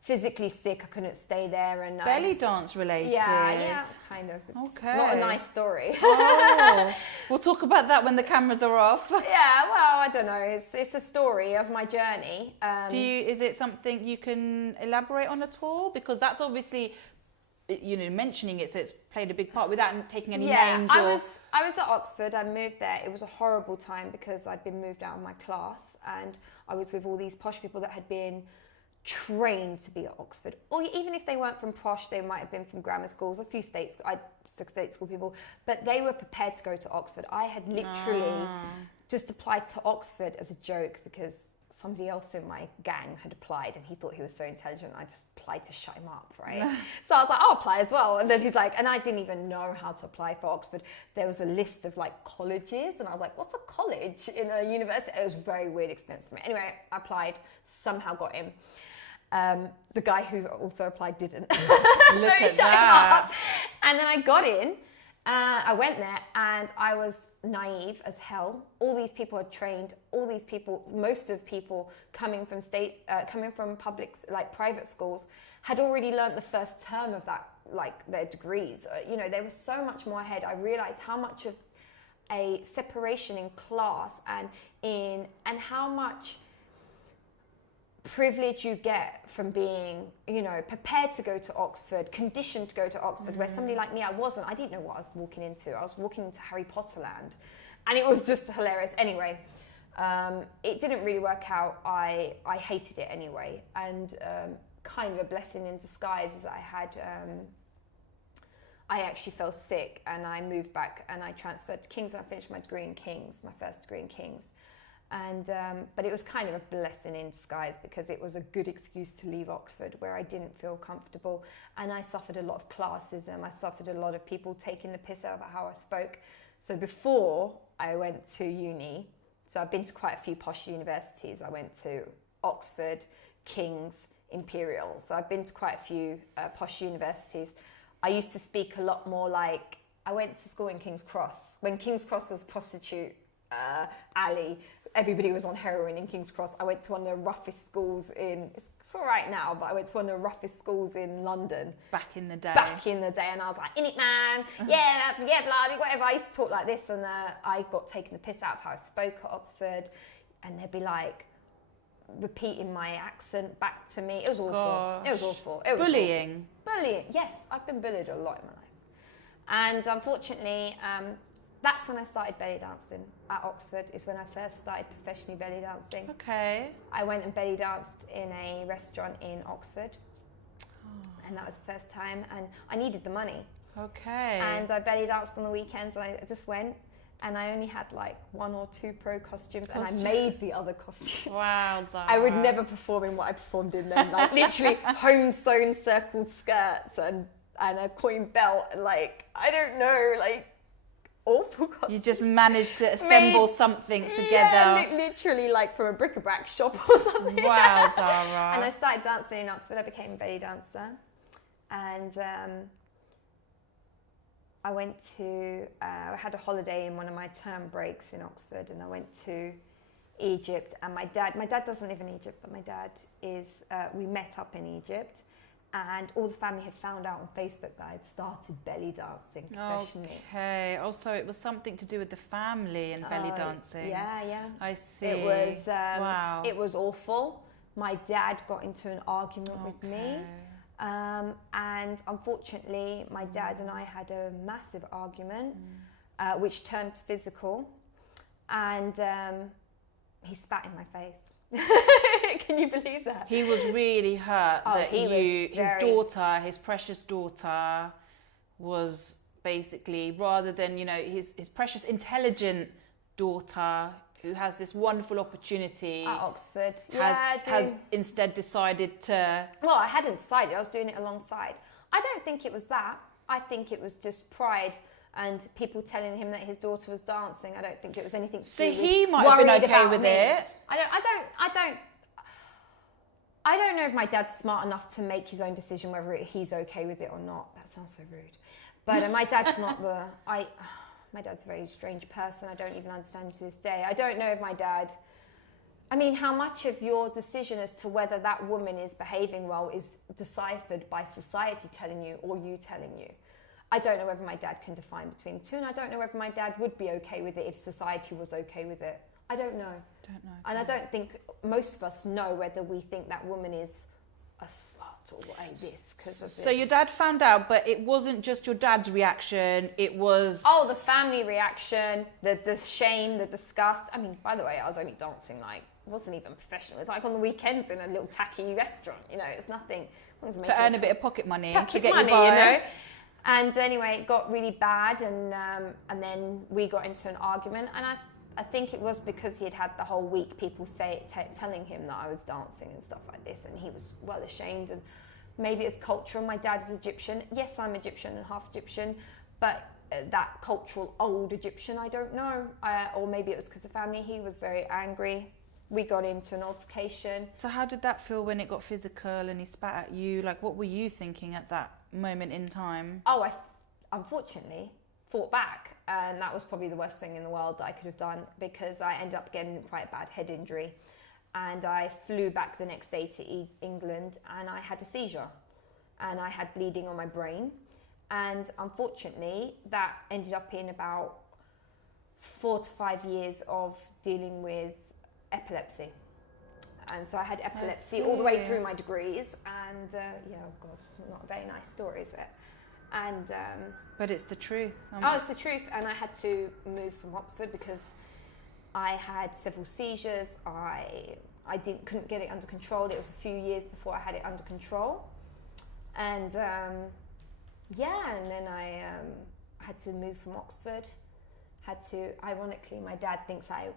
physically sick. I couldn't stay there, and Belly dance related. Yeah, kind of. It's Okay. not a nice story. Oh, we'll talk about that when the cameras are off. Yeah, well, I don't know. It's a story of my journey. Is it something you can elaborate on at all? Because that's obviously, mentioning it, so it's played a big part without taking any names. I was at Oxford. I moved there. It was a horrible time because I'd been moved out of my class, and I was with all these posh people that had been trained to be at Oxford, or even if they weren't from posh, they might have been from grammar schools, a few state school people, but they were prepared to go to Oxford. I had literally just applied to Oxford as a joke because somebody else in my gang had applied and he thought he was so intelligent. I just applied to shut him up, right? So I was like, I'll apply as well. And then he's like, and I didn't even know how to apply for Oxford. There was a list of like colleges, and I was like, what's a college in a university? It was very weird experience for me. Anyway, I applied, somehow got in. The guy who also applied didn't. Look so he at shut that. him up. And then I got in. I went there and I was naive as hell. All these people had trained. All these people, most of people coming from public, like private schools, had already learnt the first term of that, like their degrees. They were so much more ahead. I realised how much of a separation in class and how much privilege you get from being, prepared to go to Oxford, conditioned to go to Oxford, where somebody like me, I didn't know what I was walking into. I was walking into Harry Potter land, and it was just hilarious. Anyway, it didn't really work out. I hated it anyway, and kind of a blessing in disguise is I actually fell sick, and I moved back, and I transferred to King's, and I finished my degree in King's, my first degree in King's. And but it was kind of a blessing in disguise because it was a good excuse to leave Oxford, where I didn't feel comfortable, and I suffered a lot of classism. I suffered a lot of people taking the piss out of how I spoke. So before I went to uni, so I've been to quite a few posh universities. I went to Oxford, King's, Imperial. So I've been to quite a few posh universities. I used to speak a lot more like, I went to school in King's Cross. When King's Cross was prostitute alley, everybody was on heroin in King's Cross. I went to one of the roughest schools it's all right now, but I went to one of the roughest schools in London. Back in the day, and I was like, in it, man, yeah, bloody, whatever. I used to talk like this, and I got taken the piss out of how I spoke at Oxford, and they'd be like, repeating my accent back to me. It was awful. Gosh. It was awful. Bullying. Bullying, yes. I've been bullied a lot in my life. And unfortunately, that's when I started belly dancing at Oxford, is when I first started professionally belly dancing. Okay. I went and belly danced in a restaurant in Oxford. And that was the first time, and I needed the money. Okay. And I belly danced on the weekends, and I just went, and I only had like 1 or 2 pro costumes, and I made the other costumes. Wow, Zara. I would never perform in what I performed in them, like literally home sewn circled skirts and a coin belt, and like, I don't know, like awful costumes. You just managed to assemble something together. Yeah, literally like from a bric-a-brac shop or something. Wow, Zara. And I started dancing in Oxford. I became a belly dancer, and I went to, I had a holiday in one of my term breaks in Oxford, and I went to Egypt, and my dad doesn't live in Egypt, but my dad is, we met up in Egypt, and all the family had found out on Facebook that I had started belly dancing professionally. Okay, also it was something to do with the family and belly dancing. Yeah. I see. It was, wow. It was awful. My dad got into an argument with me. And unfortunately, my dad and I had a massive argument, which turned physical, and he spat in my face. Can you believe that? He was really hurt that his precious daughter was basically, rather than, his precious intelligent daughter who has this wonderful opportunity at Oxford, has instead decided to... Well, I hadn't decided. I was doing it alongside. I don't think it was that. I think it was just pride and people telling him that his daughter was dancing. I don't think it was anything to do with... So he might have been okay with it. I don't know if my dad's smart enough to make his own decision whether he's okay with it or not. That sounds so rude. But my dad's not the... My dad's a very strange person. I don't even understand to this day. I don't know if my dad I mean, how much of your decision as to whether that woman is behaving well is deciphered by society telling you or you telling you? I don't know whether my dad can define between the two, and I don't know whether my dad would be okay with it if society was okay with it. I don't know. And I don't think most of us know whether we think that woman is a slut or this because of this. So your dad found out, but it wasn't just your dad's reaction, it was... Oh, the family reaction, the shame, the disgust. I mean, by the way, I was only dancing like, it wasn't even professional. It was like on the weekends in a little tacky restaurant, you know, it's nothing. To earn a bit of pocket money. Pocket get money, you you know. And anyway, it got really bad, and then we got into an argument, and I think it was because he had had the whole week people telling him that I was dancing and stuff like this, and he was well ashamed, and maybe it's cultural. My dad is Egyptian. Yes, I'm Egyptian and half Egyptian, but that cultural old Egyptian, I don't know. Or maybe it was because of family. He was very angry. We got into an altercation. So how did that feel when it got physical and he spat at you? Like, what were you thinking at that moment in time? Oh, I unfortunately fought back, and that was probably the worst thing in the world that I could have done, because I ended up getting quite a bad head injury, and I flew back the next day to England, and I had a seizure, and I had bleeding on my brain, and unfortunately that ended up in about 4 to 5 years of dealing with epilepsy. And so I had epilepsy all the way through my degrees, and oh God, it's not a very nice story, is it? And but it's the truth. It's the truth. And I had to move from Oxford because I had several seizures. I couldn't get it under control. It was a few years before I had it under control, and and then I had to move from Oxford. Ironically, my dad thinks I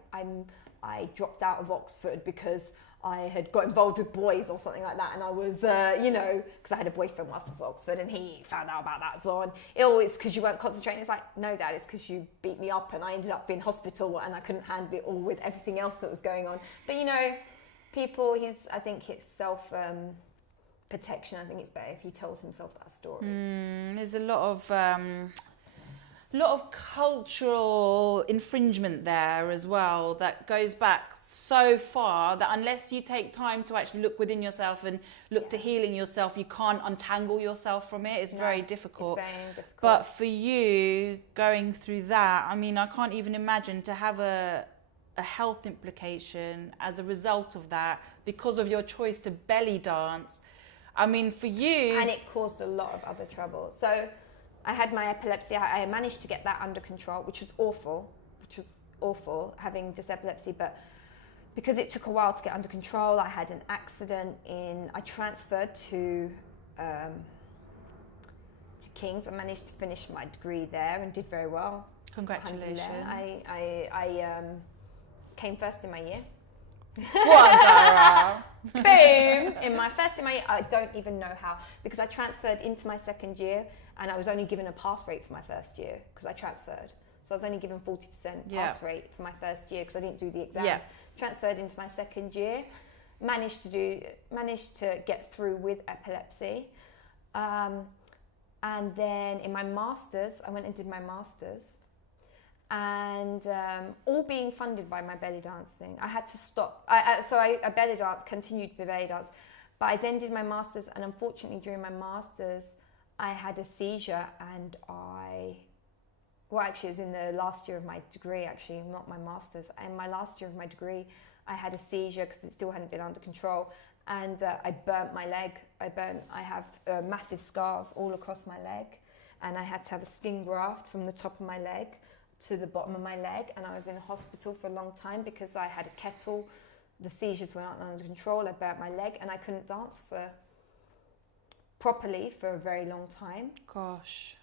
dropped out of Oxford because I had got involved with boys or something like that, and I was, because I had a boyfriend whilst I was at Oxford, and he found out about that as well. And it always, because you weren't concentrating, it's like, no, Dad, it's because you beat me up, and I ended up in hospital, and I couldn't handle it all with everything else that was going on. But people, I think it's self-protection. I think it's better if he tells himself that story. There's a lot of cultural infringement there as well that goes back so far that unless you take time to actually look within yourself and look to healing yourself, you can't untangle yourself from it. It's very difficult. It's very difficult. But for you going through that, I mean, I can't even imagine to have a health implication as a result of that because of your choice to belly dance. I mean, for you... And it caused a lot of other trouble. So I had my epilepsy. I managed to get that under control, which was awful, having just epilepsy. But because it took a while to get under control, I had an accident I transferred to King's. I managed to finish my degree there and did very well. Congratulations. I came first in my year. What, Zara? Boom! In my year, I don't even know how, because I transferred into my second year, and I was only given a pass rate for my first year because I transferred. So I was only given 40% pass rate for my first year because I didn't do the exams. Yeah. Transferred into my second year, managed to get through with epilepsy, and then in my masters, I went and did my masters. And all being funded by my belly dancing. I had to stop. I belly dance, continued to belly dance. But I then did my masters, and unfortunately during my masters, I had a seizure, and actually it was in the last year of my degree, actually, not my masters. In my last year of my degree, I had a seizure because it still hadn't been under control, and I burnt my leg. I have massive scars all across my leg, and I had to have a skin graft from the top of my leg to the bottom of my leg, and I was in hospital for a long time because I had a kettle. The seizures weren't under control. I burnt my leg, and I couldn't dance properly for a very long time. Gosh.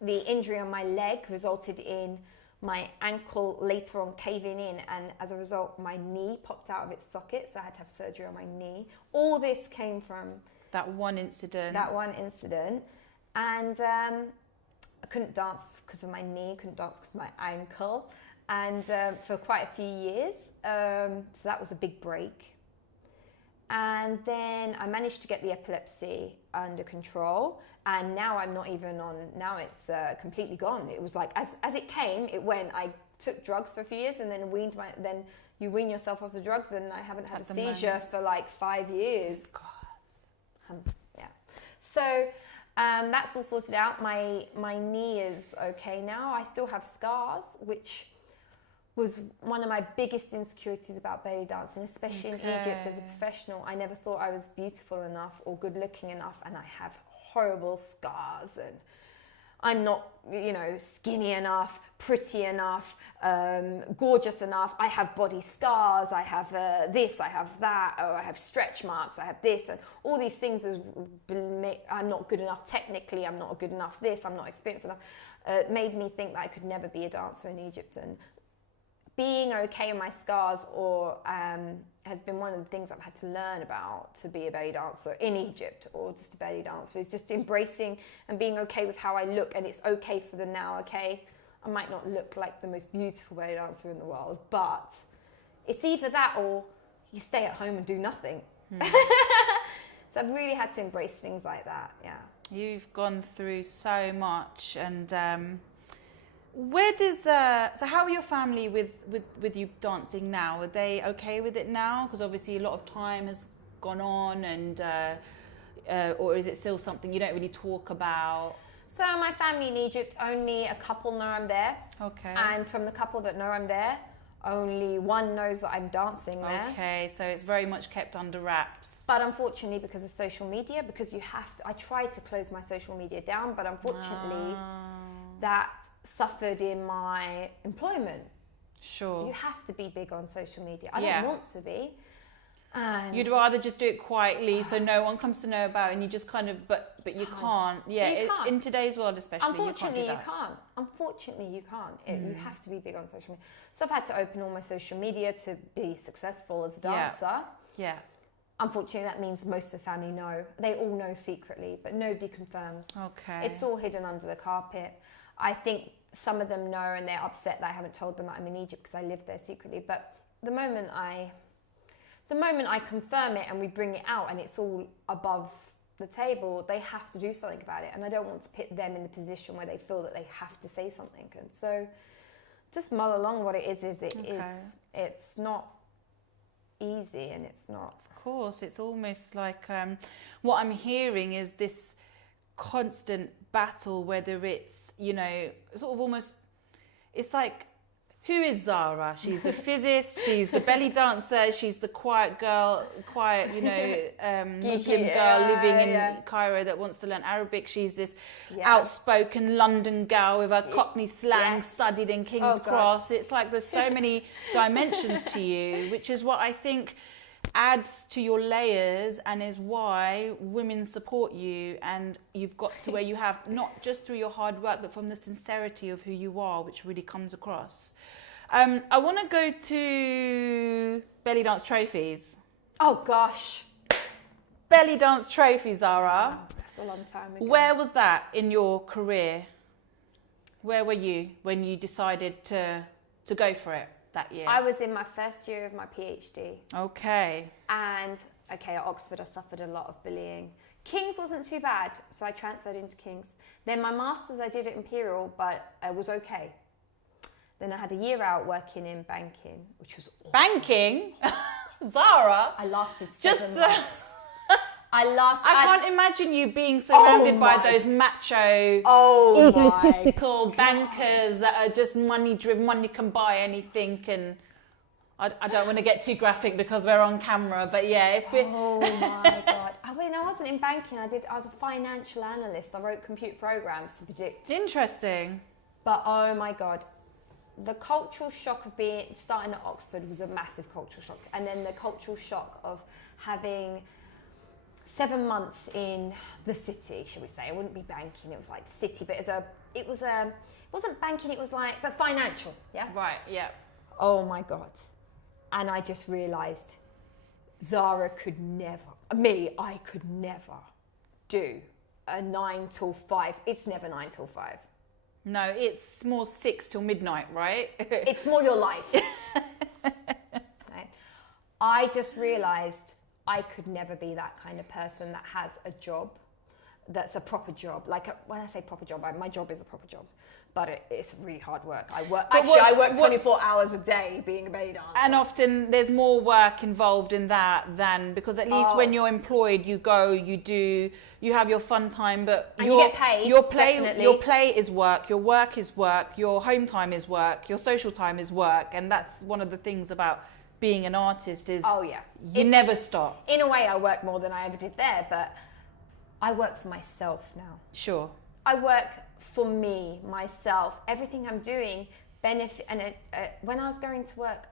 The injury on my leg resulted in my ankle later on caving in, and as a result, my knee popped out of its socket, so I had to have surgery on my knee. All this came from that one incident. And I couldn't dance because of my knee, couldn't dance because of my ankle, and for quite a few years. So that was a big break. And then I managed to get the epilepsy under control, and now I'm not even on, now it's completely gone. It was like, as it came, it went. I took drugs for a few years and then you wean yourself off the drugs, and I haven't had At a the seizure moment. for like 5 years. God. Yeah. So that's all sorted out. My knee is okay now. I still have scars, which was one of my biggest insecurities about belly dancing, especially in Egypt as a professional. I never thought I was beautiful enough or good looking enough, and I have horrible scars, and I'm not, skinny enough, pretty enough, gorgeous enough. I have body scars. I have this, I have that. Oh, I have stretch marks. I have this, and all these things. I'm not good enough technically. I'm not good enough this. I'm not experienced enough. Made me think that I could never be a dancer in Egypt. And being okay with my scars has been one of the things I've had to learn about to be a belly dancer in Egypt, or just a belly dancer, is just embracing and being okay with how I look. And it's okay for the now, okay? I might not look like the most beautiful belly dancer in the world, but it's either that or you stay at home and do nothing. So I've really had to embrace things like that, yeah. You've gone through so much, and where does so how are your family with you dancing now? Are they okay with it now? Because obviously a lot of time has gone on, and or is it still something you don't really talk about? So my family in Egypt, only a couple know I'm there. Okay. And from the couple that know I'm there, only one knows that I'm dancing there. Okay, so it's very much kept under wraps. But unfortunately, because of social media, because you have to, I tried to close my social media down, but unfortunately, that suffered in my employment. Sure. You have to be big on social media. I Yeah. don't want to be. And You'd rather just do it quietly so no one comes to know about it, and you just kind of, but you can't. Yeah, You can't. In today's world especially, unfortunately, you can't do that. Unfortunately, you can't. You have to be big on social media. So I've had to open all my social media to be successful as a dancer. Yeah. Unfortunately, that means most of the family know. They all know secretly, but nobody confirms. Okay. It's all hidden under the carpet. I think some of them know, and they're upset that I haven't told them that I'm in Egypt because I live there secretly. But the moment I confirm it and we bring it out and it's all above the table, they have to do something about it. And I don't want to put them in the position where they feel that they have to say something. And so just mull along. What it is it's not easy, and it's not. Of course, it's almost like what I'm hearing is this constant battle, whether it's, sort of almost, it's like, who is Zara? She's the physicist, she's the belly dancer, she's the quiet girl, Muslim girl living in Cairo that wants to learn Arabic. She's this outspoken London girl with her Cockney slang studied in King's Cross. It's like there's so many dimensions to you, which is what I think adds to your layers and is why women support you, and you've got to where you have, not just through your hard work but from the sincerity of who you are, which really comes across. I want to go to belly dance trophies. Oh gosh, belly dance trophies, Zara. That's a long time ago. Where was that in your career? Where were you when you decided to go for it that year? I was in my first year of my PhD. Okay. And at Oxford I suffered a lot of bullying. King's wasn't too bad, so I transferred into King's. Then my master's I did at Imperial, but it was okay. Then I had a year out working in banking, which was awesome. Banking? Zara? I lasted 7 months. I can't imagine you being surrounded by those macho, egotistical bankers that are just money driven. Money can buy anything, and I don't want to get too graphic because we're on camera, but yeah. Oh my God. I wasn't in banking. I was a financial analyst. I wrote computer programs to predict. Interesting. But oh my God. The cultural shock of starting at Oxford was a massive cultural shock. And then the cultural shock of having 7 months in the city, shall we say. It wouldn't be banking, it was like city, but it wasn't banking, it was like, but financial, yeah? Right, yeah. Oh my God. And I just realised I could never do a 9 till 5. It's never 9 till 5. No, it's more 6 till midnight, right? It's more your life. Right? I just realised I could never be that kind of person that has a job that's a proper job. Like when I say proper job, my job is a proper job, but it's really hard work. I work 24 hours a day being a belly dancer. And often there's more work involved in that than, because at least when you're employed, you go, you have your fun time, but you get paid. Your play is work is work, your home time is work, your social time is work, and that's one of the things about being an artist is you never stop. In a way, I work more than I ever did there, but I work for myself now. Sure. I work for me, myself. Everything I'm doing benefit. And when I was going to work,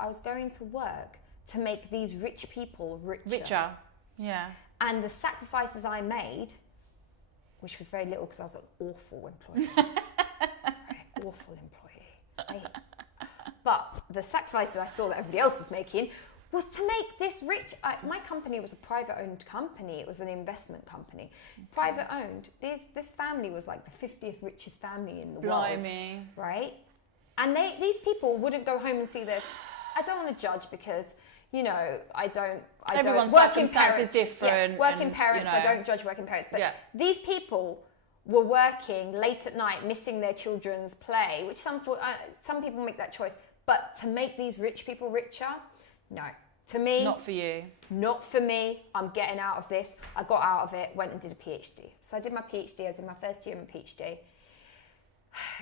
to make these rich people richer. Yeah. And the sacrifices I made, which was very little because I was an awful employee. Very awful employee. But the sacrifices I saw that everybody else was making was to make this rich. My company was a private-owned company. It was an investment company. Okay. Private-owned. This family was like the 50th richest family in the world. Blimey. Right? And these people wouldn't go home and see their... I don't want to judge because, you know, Everyone's circumstance is different. Yeah, working parents, you know, I don't judge working parents. But these people were working late at night, missing their children's play, which some people make that choice. But to make these rich people richer... No, to me... Not for you. Not for me. I'm getting out of this. I got out of it, went and did a PhD. So I did my PhD. I was in my first year of my PhD.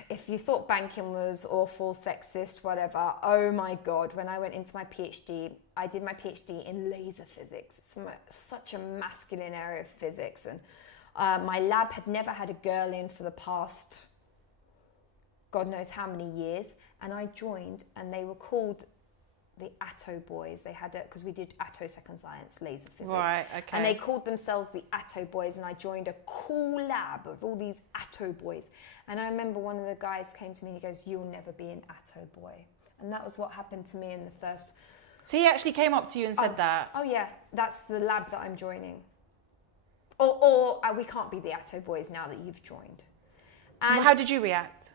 If you thought banking was awful, sexist, whatever, oh my God, when I went into my PhD, I did my PhD in laser physics. It's such a masculine area of physics. And my lab had never had a girl in for the past God knows how many years. And I joined and they were called... the Atto Boys. They had it because we did Atto Second Science, laser physics. Right, okay. And they called themselves the Atto Boys, and I joined a cool lab of all these Atto Boys. And I remember one of the guys came to me and he goes, "You'll never be an Atto Boy." And that was what happened to me in the first... So he actually came up to you and said that? Oh yeah, that's the lab that I'm joining. Or we can't be the Atto Boys now that you've joined. And well, how did you react?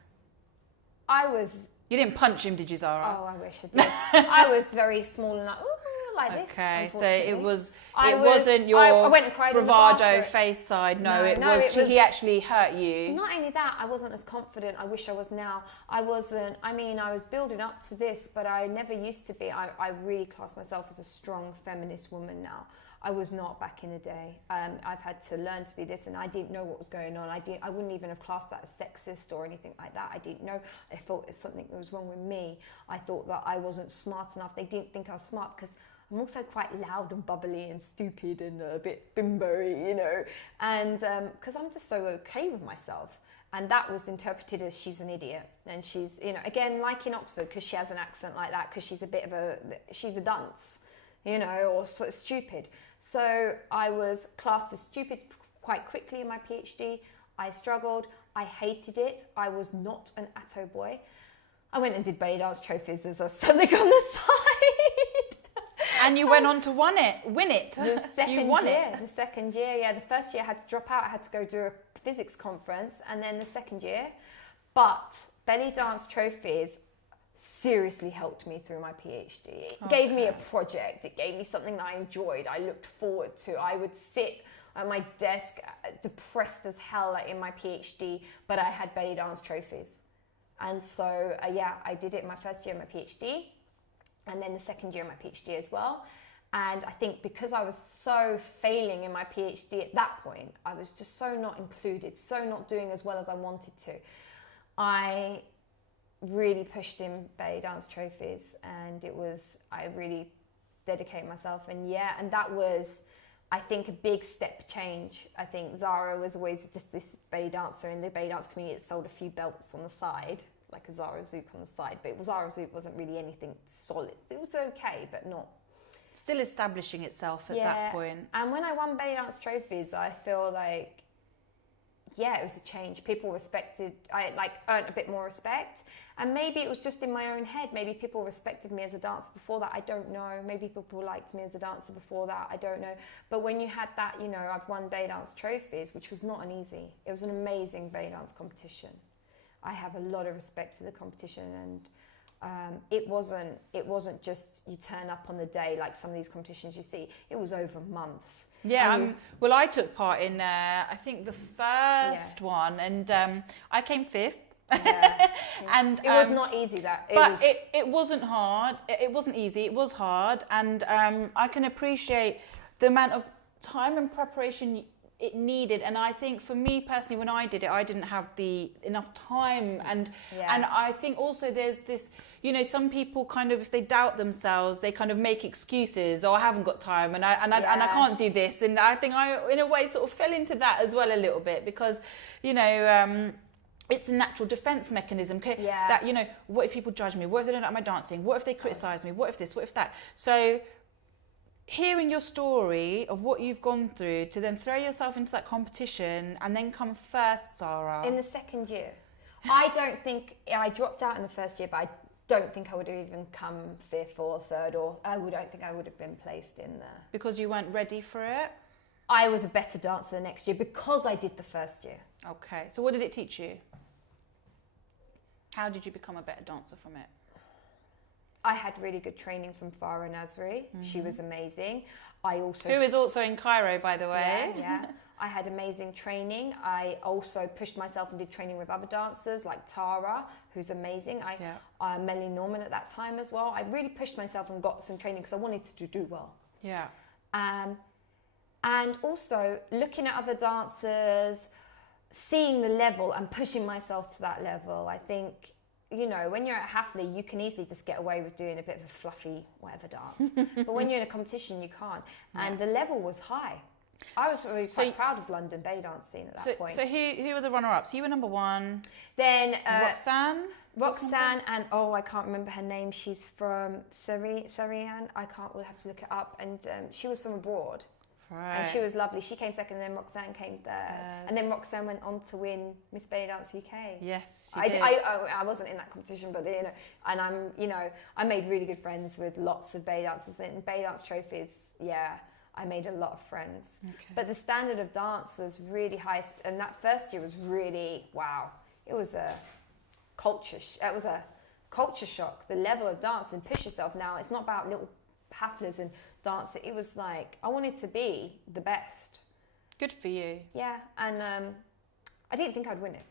I was... You didn't punch him, did you, Zara? Oh, I wish I did. I was very small and like this. Okay, so it wasn't I your went and cried bravado face side. No, it was he actually hurt you. Not only that, I wasn't as confident. I wish I was now. I wasn't. I mean, I was building up to this, but I never used to be. I really class myself as a strong feminist woman now. I was not back in the day. I've had to learn to be this, and I didn't know what was going on. I wouldn't even have classed that as sexist or anything like that. I didn't know. I thought it's something that was wrong with me. I thought that I wasn't smart enough. They didn't think I was smart because I'm also quite loud and bubbly and stupid and a bit bimbo-y, you know. And because I'm just so okay with myself. And that was interpreted as she's an idiot. And she's, you know, again, like in Oxford, because she has an accent like that, because she's a dunce, you know, or so stupid. So I was classed as stupid quite quickly in my PhD. I struggled. I hated it. I was not an Atto boy. I went and did Bellydance trophies as something on the side. And you went on to win it. The second year, yeah. The first year I had to drop out. I had to go do a physics conference. And then the second year. But Bellydance trophies seriously helped me through my PhD. It gave me a project. It gave me something that I enjoyed. I looked forward to. I would sit at my desk depressed as hell in my PhD, but I had Bellydance trophies. And so, I did it in my first year of my PhD, and then the second year of my PhD as well. And I think because I was so failing in my PhD at that point, I was just so not included, so not doing as well as I wanted to. I really pushed in Bellydance trophies, and I really dedicated myself. And that was, I think, a big step change. I think Zara was always just this belly dancer in the belly dance community that sold a few belts on the side, like a Zara Zouk on the side. But Zara Zouk wasn't really anything solid. It was okay, but not... Still establishing itself at that point. And when I won Bellydance trophies, I feel like, it was a change. People respected, I earned a bit more respect. And maybe it was just in my own head. Maybe people respected me as a dancer before that. I don't know. Maybe people liked me as a dancer before that. I don't know. But when you had that, I've won Bellydance trophies, which was not an easy. It was an amazing Bellydance competition. I have a lot of respect for the competition, and it wasn't just you turn up on the day like some of these competitions you see. It was over months. Yeah, well, I took part in I think the first one, and I came fifth. Yeah. And it was not easy. It wasn't hard. It wasn't easy. It was hard, and I can appreciate the amount of time and preparation it needed. And I think for me personally, when I did it, I didn't have enough time, and I think also there's this, you know, some people kind of, if they doubt themselves, they kind of make excuses. Oh, I haven't got time, and I can't do this. And I think I, in a way, sort of fell into that as well a little bit, because, you know, it's a natural defense mechanism. That, you know, what if people judge me? What if they don't like my dancing? What if they criticize me? What if this? What if that? So hearing your story of what you've gone through to then throw yourself into that competition and then come first, Zara. In the second year. I don't think, I dropped out in the first year, but I don't think I would have even come fifth or third, or I don't think I would have been placed in there. Because you weren't ready for it? I was a better dancer the next year because I did the first year. Okay, so what did it teach you? How did you become a better dancer from it? I had really good training from Farah Nazri. She was amazing. Who is also in Cairo, by the way. Yeah. I had amazing training. I also pushed myself and did training with other dancers like Tara, who's amazing. Melly Norman at that time as well. I really pushed myself and got some training because I wanted to do well. Yeah. And also looking at other dancers, seeing the level and pushing myself to that level. I think, you know, when you're at Hafley, you can easily just get away with doing a bit of a fluffy whatever dance. But when you're in a competition, you can't. And the level was high. I was really quite proud of London Bellydance scene at that point. So who were the runner-ups? You were number one. Then Roxanne, and I can't remember her name. She's from Sarian. We'll have to look it up. And she was from abroad. Right. And she was lovely. She came second, and then Roxanne came third. And then Roxanne went on to win Miss Bellydance UK. Yes, she did. I wasn't in that competition, but you know, and I made really good friends with lots of belly dancers, and belly dance trophies. Yeah, I made a lot of friends. Okay. But the standard of dance was really high, and that first year was really wow. It was a culture. It was a culture shock. The level of dance, and push yourself. Now it's not about little haflas and dance. It was like I wanted to be the best. Good for you. Yeah, and I didn't think I'd win it.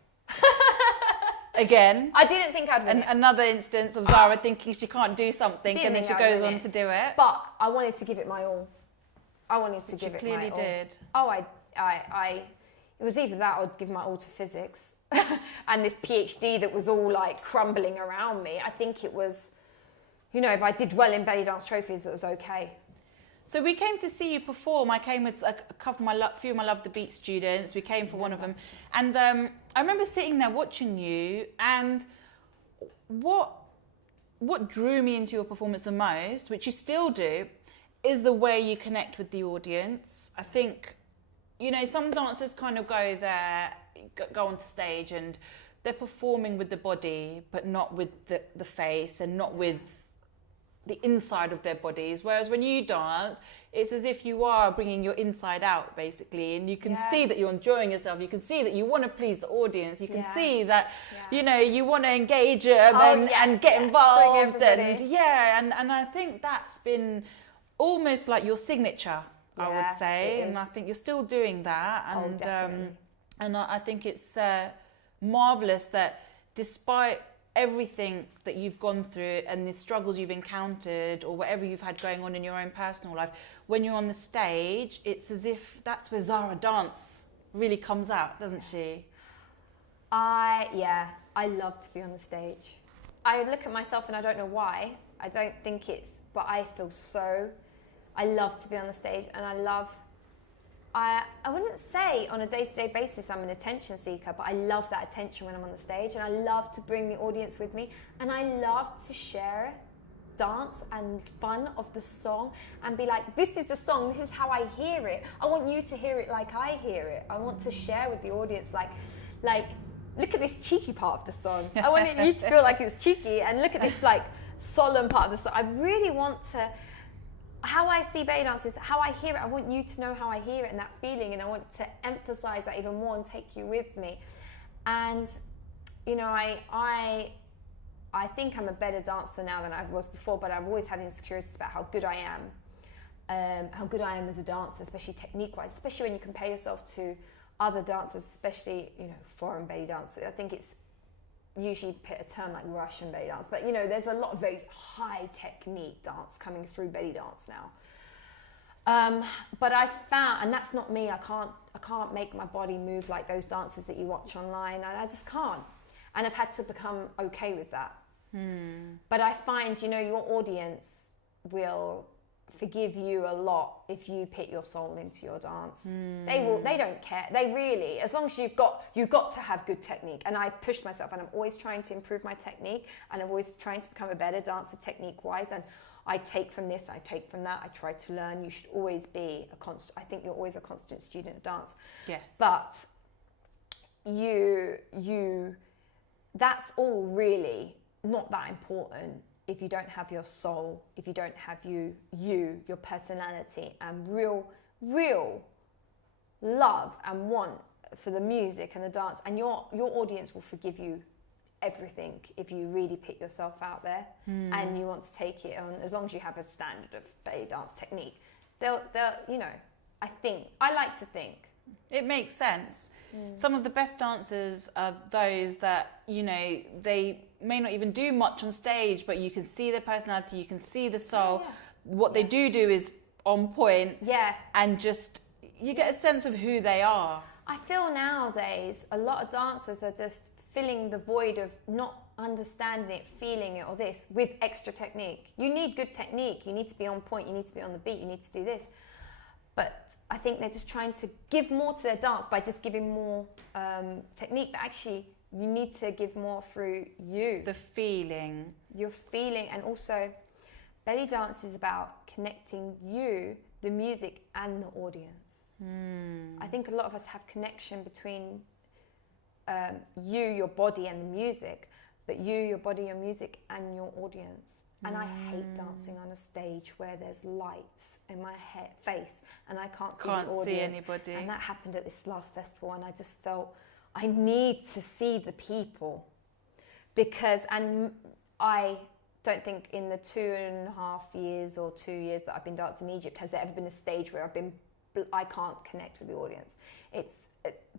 Again, I didn't think I'd win it. Another instance of Zara thinking she can't do something, and then she goes on to do it. But I wanted to give it my all. I wanted to give it my all. You clearly did. Oh, it was either that or I'd give my all to physics and this PhD that was all like crumbling around me. I think it was, you know, if I did well in belly dance trophies, it was okay. So we came to see you perform. I came with a few of my Love the Beat students. We came for one of them. And I remember sitting there watching you, and what drew me into your performance the most, which you still do, is the way you connect with the audience. I think, you know, some dancers kind of go onto stage and they're performing with the body, but not with the face and not with the inside of their bodies. Whereas when you dance, it's as if you are bringing your inside out, basically, and you can see that you're enjoying yourself. You can see that you want to please the audience. You can see that, you know, you want to engage them and get involved. And I think that's been almost like your signature, I would say. And I think you're still doing that. And, and I think it's marvellous that despite everything that you've gone through and the struggles you've encountered or whatever you've had going on in your own personal life, when you're on the stage, it's as if that's where Zara Dance really comes out, doesn't she? I love to be on the stage. I look at myself and I don't know why. I don't think but I I love to be on the stage, and I wouldn't say on a day-to-day basis I'm an attention seeker, but I love that attention when I'm on the stage, and I love to bring the audience with me, and I love to share dance and fun of the song and be like, this is the song, this is how I hear it. I want you to hear it like I hear it. I want to share with the audience like look at this cheeky part of the song. I want you to feel like it's cheeky, and look at this like solemn part of the song. I really want to. How I see belly dance is how I hear it. I want you to know how I hear it and that feeling, and I want to emphasize that even more and take you with me. And, you know, I think I'm a better dancer now than I was before, but I've always had insecurities about how good I am as a dancer, especially technique-wise, especially when you compare yourself to other dancers, especially, you know, foreign belly dance. I think it's usually a term like Russian belly dance, but, you know, there's a lot of very high technique dance coming through belly dance now. But I found, and that's not me, I can't make my body move like those dancers that you watch online, and I just can't. And I've had to become okay with that. But I find, you know, your audience will forgive you a lot if you put your soul into your dance. They don't care. They really, as long as you've got to have good technique. And I've pushed myself, and I'm always trying to improve my technique, and I'm always trying to become a better dancer technique-wise. And I take from this, I take from that, I try to learn. You should always be a constant, I think you're always a constant student of dance. Yes. But that's all really not that important if you don't have your soul, if you don't have your personality, and real love and want for the music and the dance, and your audience will forgive you everything if you really put yourself out there and you want to take it on. As long as you have a standard of belly dance technique, they'll you know, I like to think it makes sense. Some of the best dancers are those that, you know, they may not even do much on stage, but you can see their personality, you can see the soul. What they do is on point. And just, you get a sense of who they are. I feel nowadays a lot of dancers are just filling the void of not understanding it, feeling it, or this with extra technique. You need good technique. You need to be on point. You need to be on the beat. You need to do this. But I think they're just trying to give more to their dance by just giving more technique. But actually, you need to give more through you. The feeling. Your feeling. And also, belly dance is about connecting you, the music, and the audience. I think a lot of us have connection between you, your body, and the music, but you, your body, your music, and your audience. And I hate dancing on a stage where there's lights in my face and I can't see the audience. See anybody. And that happened at this last festival, and I just felt I need to see the people, because, and I don't think in the 2.5 years or 2 years that I've been dancing in Egypt has there ever been a stage where I can't connect with the audience. It's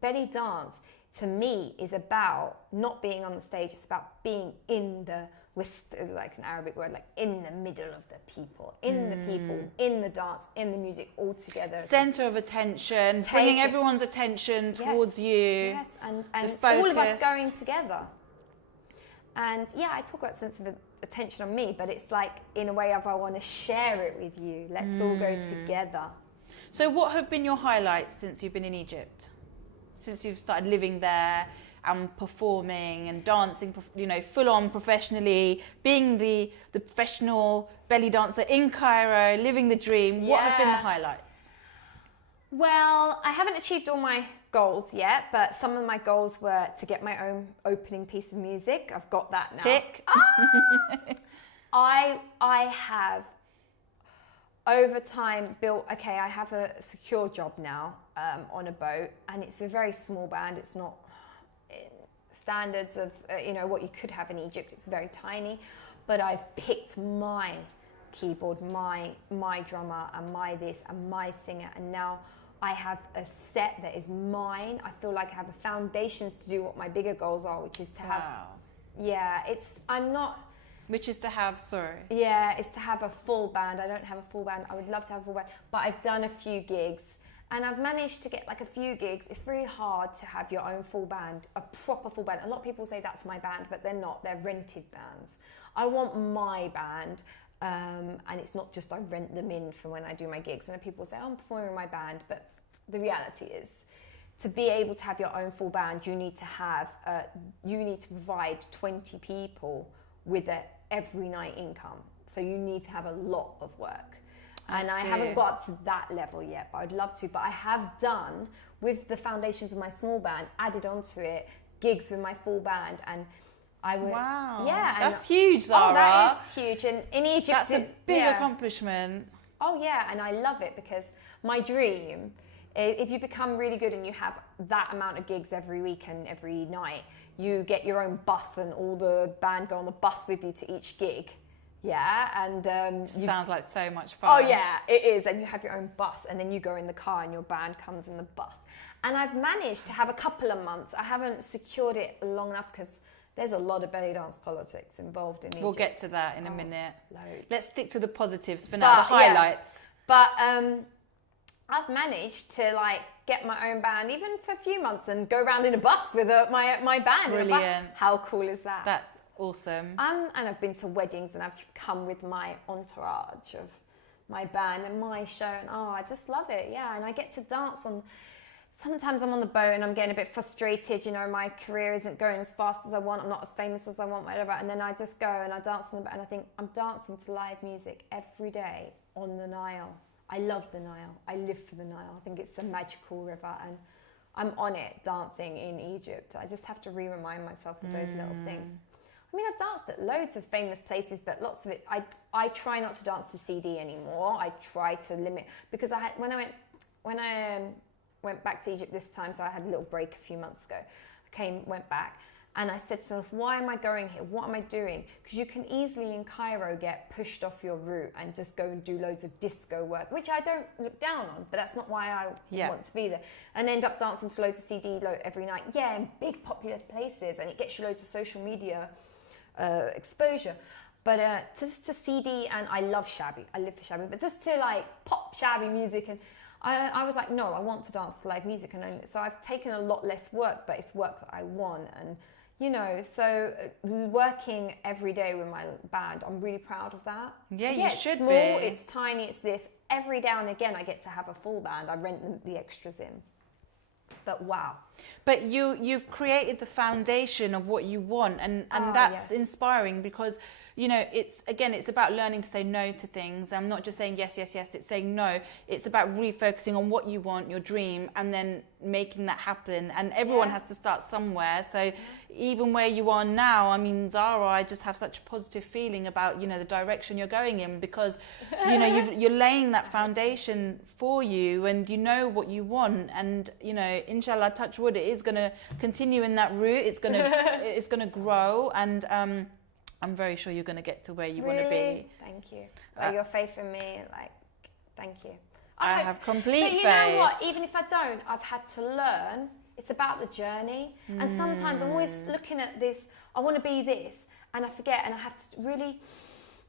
belly dance to me is about not being on the stage. It's about being in the, like an Arabic word, like in the middle of the people, in the dance, in the music, all together. Center of attention, bringing everyone's attention towards you. Yes, and all of us going together. And yeah, I talk about sense of attention on me, but it's like in a way of I want to share it with you. Let's all go together. So what have been your highlights since you've been in Egypt? Since you've started living there and performing and dancing, you know, full on professionally, being the professional belly dancer in Cairo, living the dream. What have been the highlights? Well, I haven't achieved all my goals yet, but some of my goals were to get my own opening piece of music. I've got that now. Tick. I have over time built, I have a secure job now on a boat, and it's a very small band. It's not standards of what you could have in Egypt. It's very tiny, but I've picked my keyboard, my drummer, and my this and my singer, and now I have a set that is mine. I feel like I have the foundations to do what my bigger goals are, which is to have it's to have a full band. I don't have a full band. I would love to have a full band, but I've done a few gigs and I've managed to get like a few gigs. It's very hard to have your own full band, a proper full band. A lot of people say that's my band, but they're not. They're rented bands. I want my band, and it's not just I rent them in for when I do my gigs. And people say, I'm performing with my band, but the reality is, to be able to have your own full band, you need to provide 20 people with a every night income. So you need to have a lot of work. And I haven't got up to that level yet, but I'd love to. But I have done, with the foundations of my small band, added onto it gigs with my full band, and I would. Wow. Yeah. That's huge, Zara. Oh, that is huge. And in Egypt, that's a big accomplishment. Oh yeah, and I love it because my dream If you become really good and you have that amount of gigs every week and every night, you get your own bus and all the band go on the bus with you to each gig. Yeah, and sounds like so much fun. Oh yeah, it is. And you have your own bus, and then you go in the car, and your band comes in the bus. And I've managed to have a couple of months. I haven't secured it long enough because there's a lot of belly dance politics involved in Egypt. We'll get to that in a minute. Loads. Let's stick to the positives for now, the highlights. Yeah. But I've managed to like get my own band even for a few months and go around in a bus with my band. Brilliant. In a bus. How cool is that? That's awesome. And I've been to weddings and I've come with my entourage of my band and my show, and I just love it. Yeah, and I get to dance on. Sometimes I'm on the boat and I'm getting a bit frustrated. You know, my career isn't going as fast as I want. I'm not as famous as I want, whatever. And then I just go and I dance on the boat, and I think I'm dancing to live music every day on the Nile. I love the Nile. I live for the Nile. I think it's a magical river, and I'm on it dancing in Egypt. I just have to remind myself of those little things. I mean, I've danced at loads of famous places, but lots of it, I try not to dance to CD anymore. I try to limit, because when I went back to Egypt this time, so I had a little break a few months ago. Went back, and I said to myself, why am I going here? What am I doing? Because you can easily in Cairo get pushed off your route and just go and do loads of disco work, which I don't look down on, but that's not why I want to be there. And end up dancing to loads of CD every night. Yeah, in big popular places, and it gets you loads of social media exposure. But just to CD, and I love shabby. I live for shabby, but just to like pop shabby music, and I was like, no, I want to dance to live music, and so I've taken a lot less work, but it's work that I want, and you know, so working every day with my band, I'm really proud of that. Yeah, you should small, be. It's tiny, it's this. Every now and again, I get to have a full band. I rent the extras in. But wow. But you've created the foundation of what you want, and that's inspiring, because you know, it's about learning to say no to things. I'm not just saying yes, it's saying no. It's about refocusing on what you want, your dream, and then making that happen. And everyone has to start somewhere. So even where you are now, I mean, Zara, I just have such a positive feeling about, you know, the direction you're going in, because, you know, you're laying that foundation for you, and you know what you want. And, you know, inshallah, touch wood, it is going to continue in that route. It's going to grow, and I'm very sure you're going to get to where you want to be. Thank you. Your faith in me, like, thank you. I have complete faith. But you know what? Even if I don't, I've had to learn. It's about the journey. And sometimes I'm always looking at this, I want to be this, and I forget, and I have to really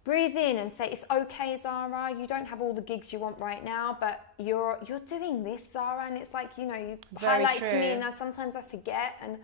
breathe in and say, it's okay, Zara, you don't have all the gigs you want right now, but you're doing this, Zara. And it's like, you know, you highlight to me, and sometimes I forget, and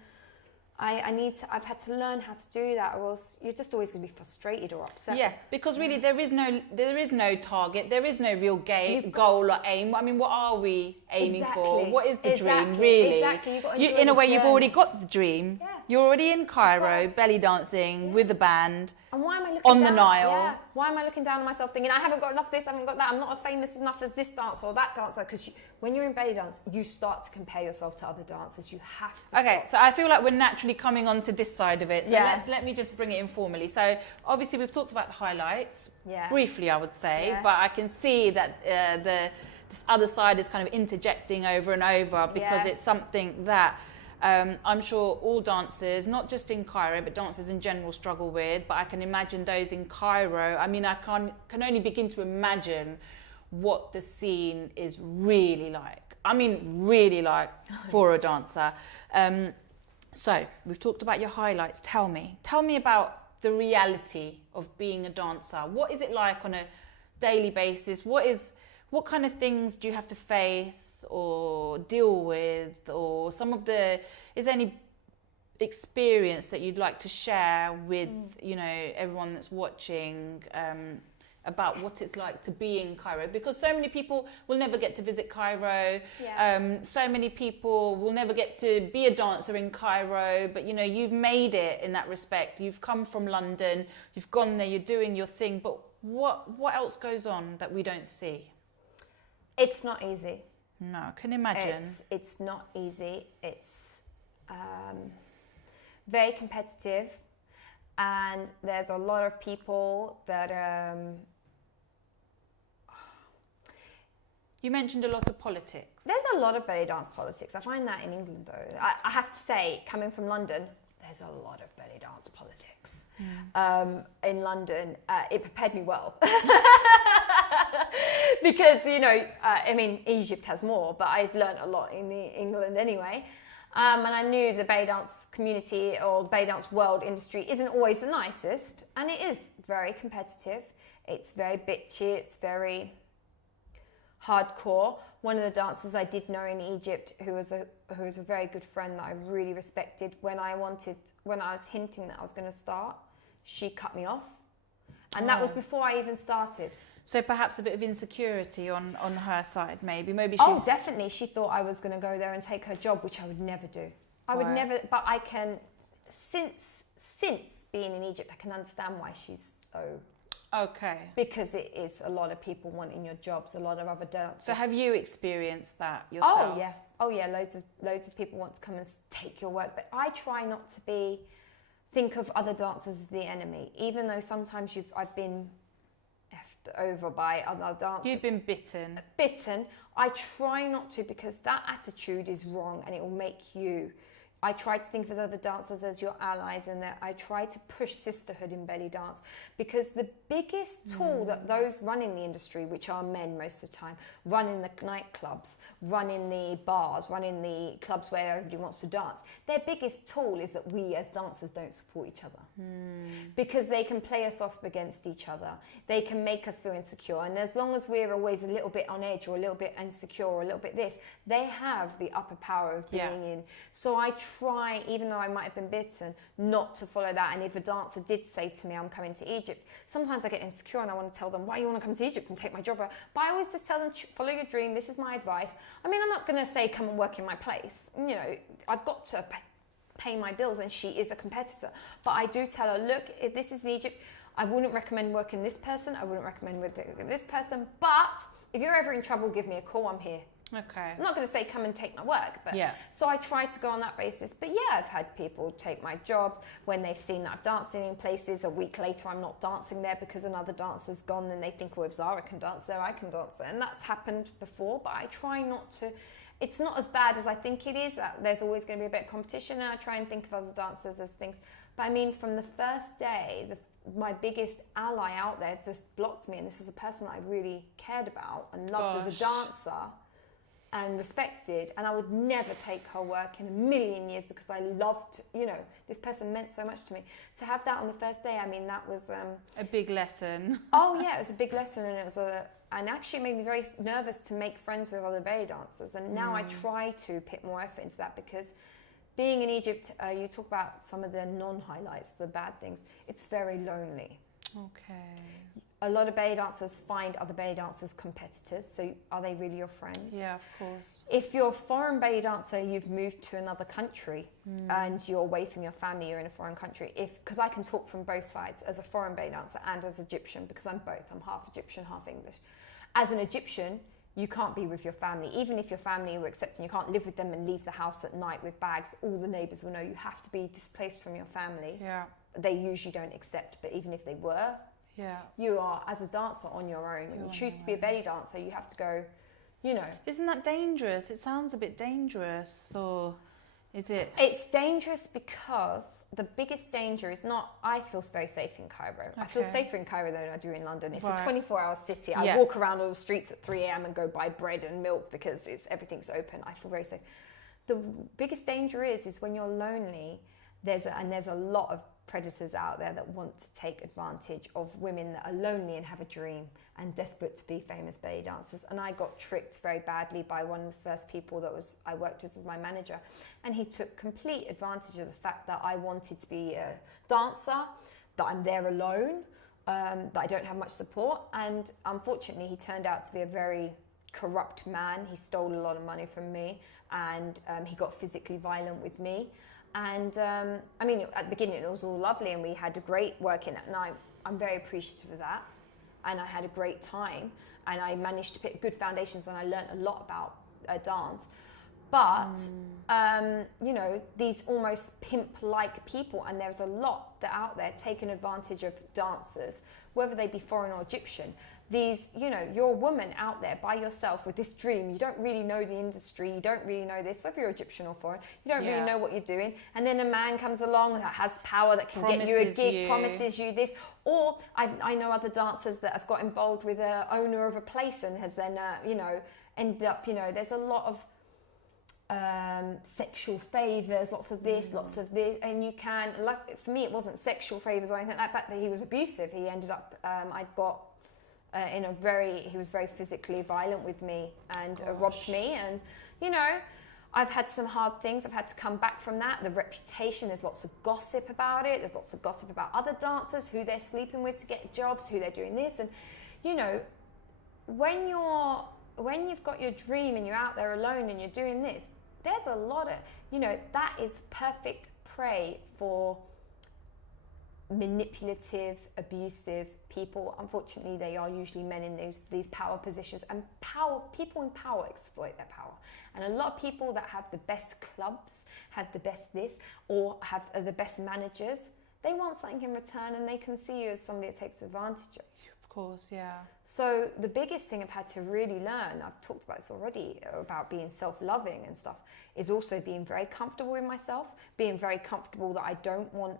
I've had to learn how to do that, or else you're just always going to be frustrated or upset. Yeah, because really there is no target, there is no real goal or aim. I mean, what are we aiming for? What is the dream, really? Exactly. You've got to in a way, you've already got the dream. Yeah. You're already in Cairo, belly dancing with the band. And why am I looking on down, the Nile? Yeah. Why am I looking down on myself thinking, I haven't got enough of this, I haven't got that, I'm not famous enough as this dancer or that dancer? Because when you're in belly dance, you start to compare yourself to other dancers. You have to stop. So I feel like we're naturally coming on to this side of it. So let me just bring it informally. So obviously we've talked about the highlights, briefly I would say, but I can see that this other side is kind of interjecting over and over, because it's something that I'm sure all dancers, not just in Cairo, but dancers in general struggle with. But I can imagine those in Cairo. I mean, I can only begin to imagine what the scene is really like. I mean, really like for a dancer. So we've talked about your highlights. Tell me about the reality of being a dancer. What is it like on a daily basis? What kind of things do you have to face or deal with, or is there any experience that you'd like to share with, you know, everyone that's watching, about what it's like to be in Cairo? Because so many people will never get to visit Cairo. So many people will never get to be a dancer in Cairo, but you know, you've made it in that respect. You've come from London, you've gone there, you're doing your thing, but what else goes on that we don't see? It's not easy. No, I can imagine. It's not easy. It's very competitive, and there's a lot of people that You mentioned a lot of politics. There's a lot of belly dance politics. I find that in England, though. I have to say, coming from London, there's a lot of belly dance politics. In London, it prepared me well. Because, you know, I mean, Egypt has more, but I'd learned a lot in England anyway. And I knew the belly dance community or belly dance world industry isn't always the nicest. And it is very competitive. It's very bitchy. It's very hardcore. One of the dancers I did know in Egypt, who was a very good friend that I really respected, when I was hinting that I was going to start, she cut me off, and that was before I even started. So perhaps a bit of insecurity on her side, maybe she... Oh, definitely. She thought I was going to go there and take her job, which I would never do. I would never. But I can, since being in Egypt, I can understand why she's so. Okay. Because it is a lot of people wanting your jobs, a lot of other dancers. So have you experienced that yourself? Oh yeah. Loads of people want to come and take your work, but I try not to think of other dancers as the enemy, even though sometimes I've been effed over by other dancers. You've been bitten. I try not to, because that attitude is wrong and it will make you. I try to think of other dancers as your allies, and that I try to push sisterhood in belly dance, because the biggest tool that those running the industry, which are men most of the time, run in the nightclubs, run in the bars, run in the clubs where everybody wants to dance, their biggest tool is that we as dancers don't support each other. Because they can play us off against each other. They can make us feel insecure. And as long as we're always a little bit on edge or a little bit insecure or a little bit this, they have the upper power of being in. So I try, even though I might have been bitten, not to follow that. And if a dancer did say to me, I'm coming to Egypt, sometimes I get insecure and I want to tell them, why do you want to come to Egypt and take my job? But I always just tell them, follow your dream. This is my advice. I mean, I'm not going to say, come and work in my place. You know, I've got to pay my bills, and she is a competitor. But I do tell her, look, if this is Egypt, I wouldn't recommend working this person. I wouldn't recommend with this person. But if you're ever in trouble, give me a call. I'm here. Okay. I'm not going to say come and take my work, but so I try to go on that basis. But yeah, I've had people take my jobs when they've seen that I'm dancing in places. A week later, I'm not dancing there because another dancer's gone, and they think, well, if Zara can dance there, I can dance there. And that's happened before, but I try not to. It's not as bad as I think it is. There's always going to be a bit of competition, and I try and think of other dancers as things. But I mean, from the first day, my biggest ally out there just blocked me, and this was a person that I really cared about and loved as a dancer and respected, and I would never take her work in a million years, because I loved, you know, this person meant so much to me. To have that on the first day, I mean, that was a big lesson. Oh yeah, it was a big lesson, and and actually it made me very nervous to make friends with other belly dancers. And now I try to put more effort into that, because being in Egypt, you talk about some of the non-highlights, the bad things. It's very lonely. Okay. A lot of belly dancers find other belly dancers competitors. So are they really your friends? Yeah, of course. If you're a foreign belly dancer, you've moved to another country and you're away from your family, you're in a foreign country. Because I can talk from both sides, as a foreign belly dancer and as Egyptian, because I'm both. I'm half Egyptian, half English. As an Egyptian, you can't be with your family. Even if your family were accepting, you can't live with them and leave the house at night with bags. All the neighbours will know you have to be displaced from your family. Yeah. They usually don't accept, but even if they were, you are, as a dancer, on your own. When you choose to be a belly dancer, you have to go, you know. Isn't that dangerous? It sounds a bit dangerous, or is it? It's dangerous because the biggest danger is not, I feel very safe in Cairo. Okay. I feel safer in Cairo than I do in London. It's a 24-hour city. I walk around on the streets at 3 a.m. and go buy bread and milk because everything's open. I feel very safe. The biggest danger is when you're lonely, there's a lot of predators out there that want to take advantage of women that are lonely and have a dream and desperate to be famous belly dancers. And I got tricked very badly by one of the first people that I worked as my manager, and he took complete advantage of the fact that I wanted to be a dancer, that I'm there alone, that I don't have much support. And unfortunately, he turned out to be a very corrupt man. He stole a lot of money from me, and he got physically violent with me. And I mean, at the beginning, it was all lovely, and we had a great working at night. I'm very appreciative of that. And I had a great time, and I managed to pick good foundations, and I learned a lot about dance. But, you know, these almost pimp-like people, and there's a lot that out there taking advantage of dancers, whether they be foreign or Egyptian. These, you know, you're a woman out there by yourself with this dream. You don't really know the industry. You don't really know this, whether you're Egyptian or foreign. You don't really know what you're doing. And then a man comes along that has power, that can get you a gig, promises you this. Or I know other dancers that have got involved with the owner of a place and has then, you know, ended up, you know, there's a lot of sexual favors, lots of this, lots of this, and you can, like, for me it wasn't sexual favors or anything like that, but he was abusive. He ended up, he was very physically violent with me and robbed me, and, you know, I've had some hard things. I've had to come back from that. The reputation, there's lots of gossip about it. There's lots of gossip about other dancers, who they're sleeping with to get jobs, who they're doing this, and, you know, when you've got your dream and you're out there alone and you're doing this, there's a lot of, you know, that is perfect prey for manipulative, abusive people. Unfortunately, they are usually men in these power positions, and people in power exploit their power. And a lot of people that have the best clubs, have the best this, or have the best managers, they want something in return, and they can see you as somebody that takes advantage of you. Of course, yeah. So the biggest thing I've had to really learn, I've talked about this already, about being self-loving and stuff, is also being very comfortable with myself, being very comfortable that I don't want,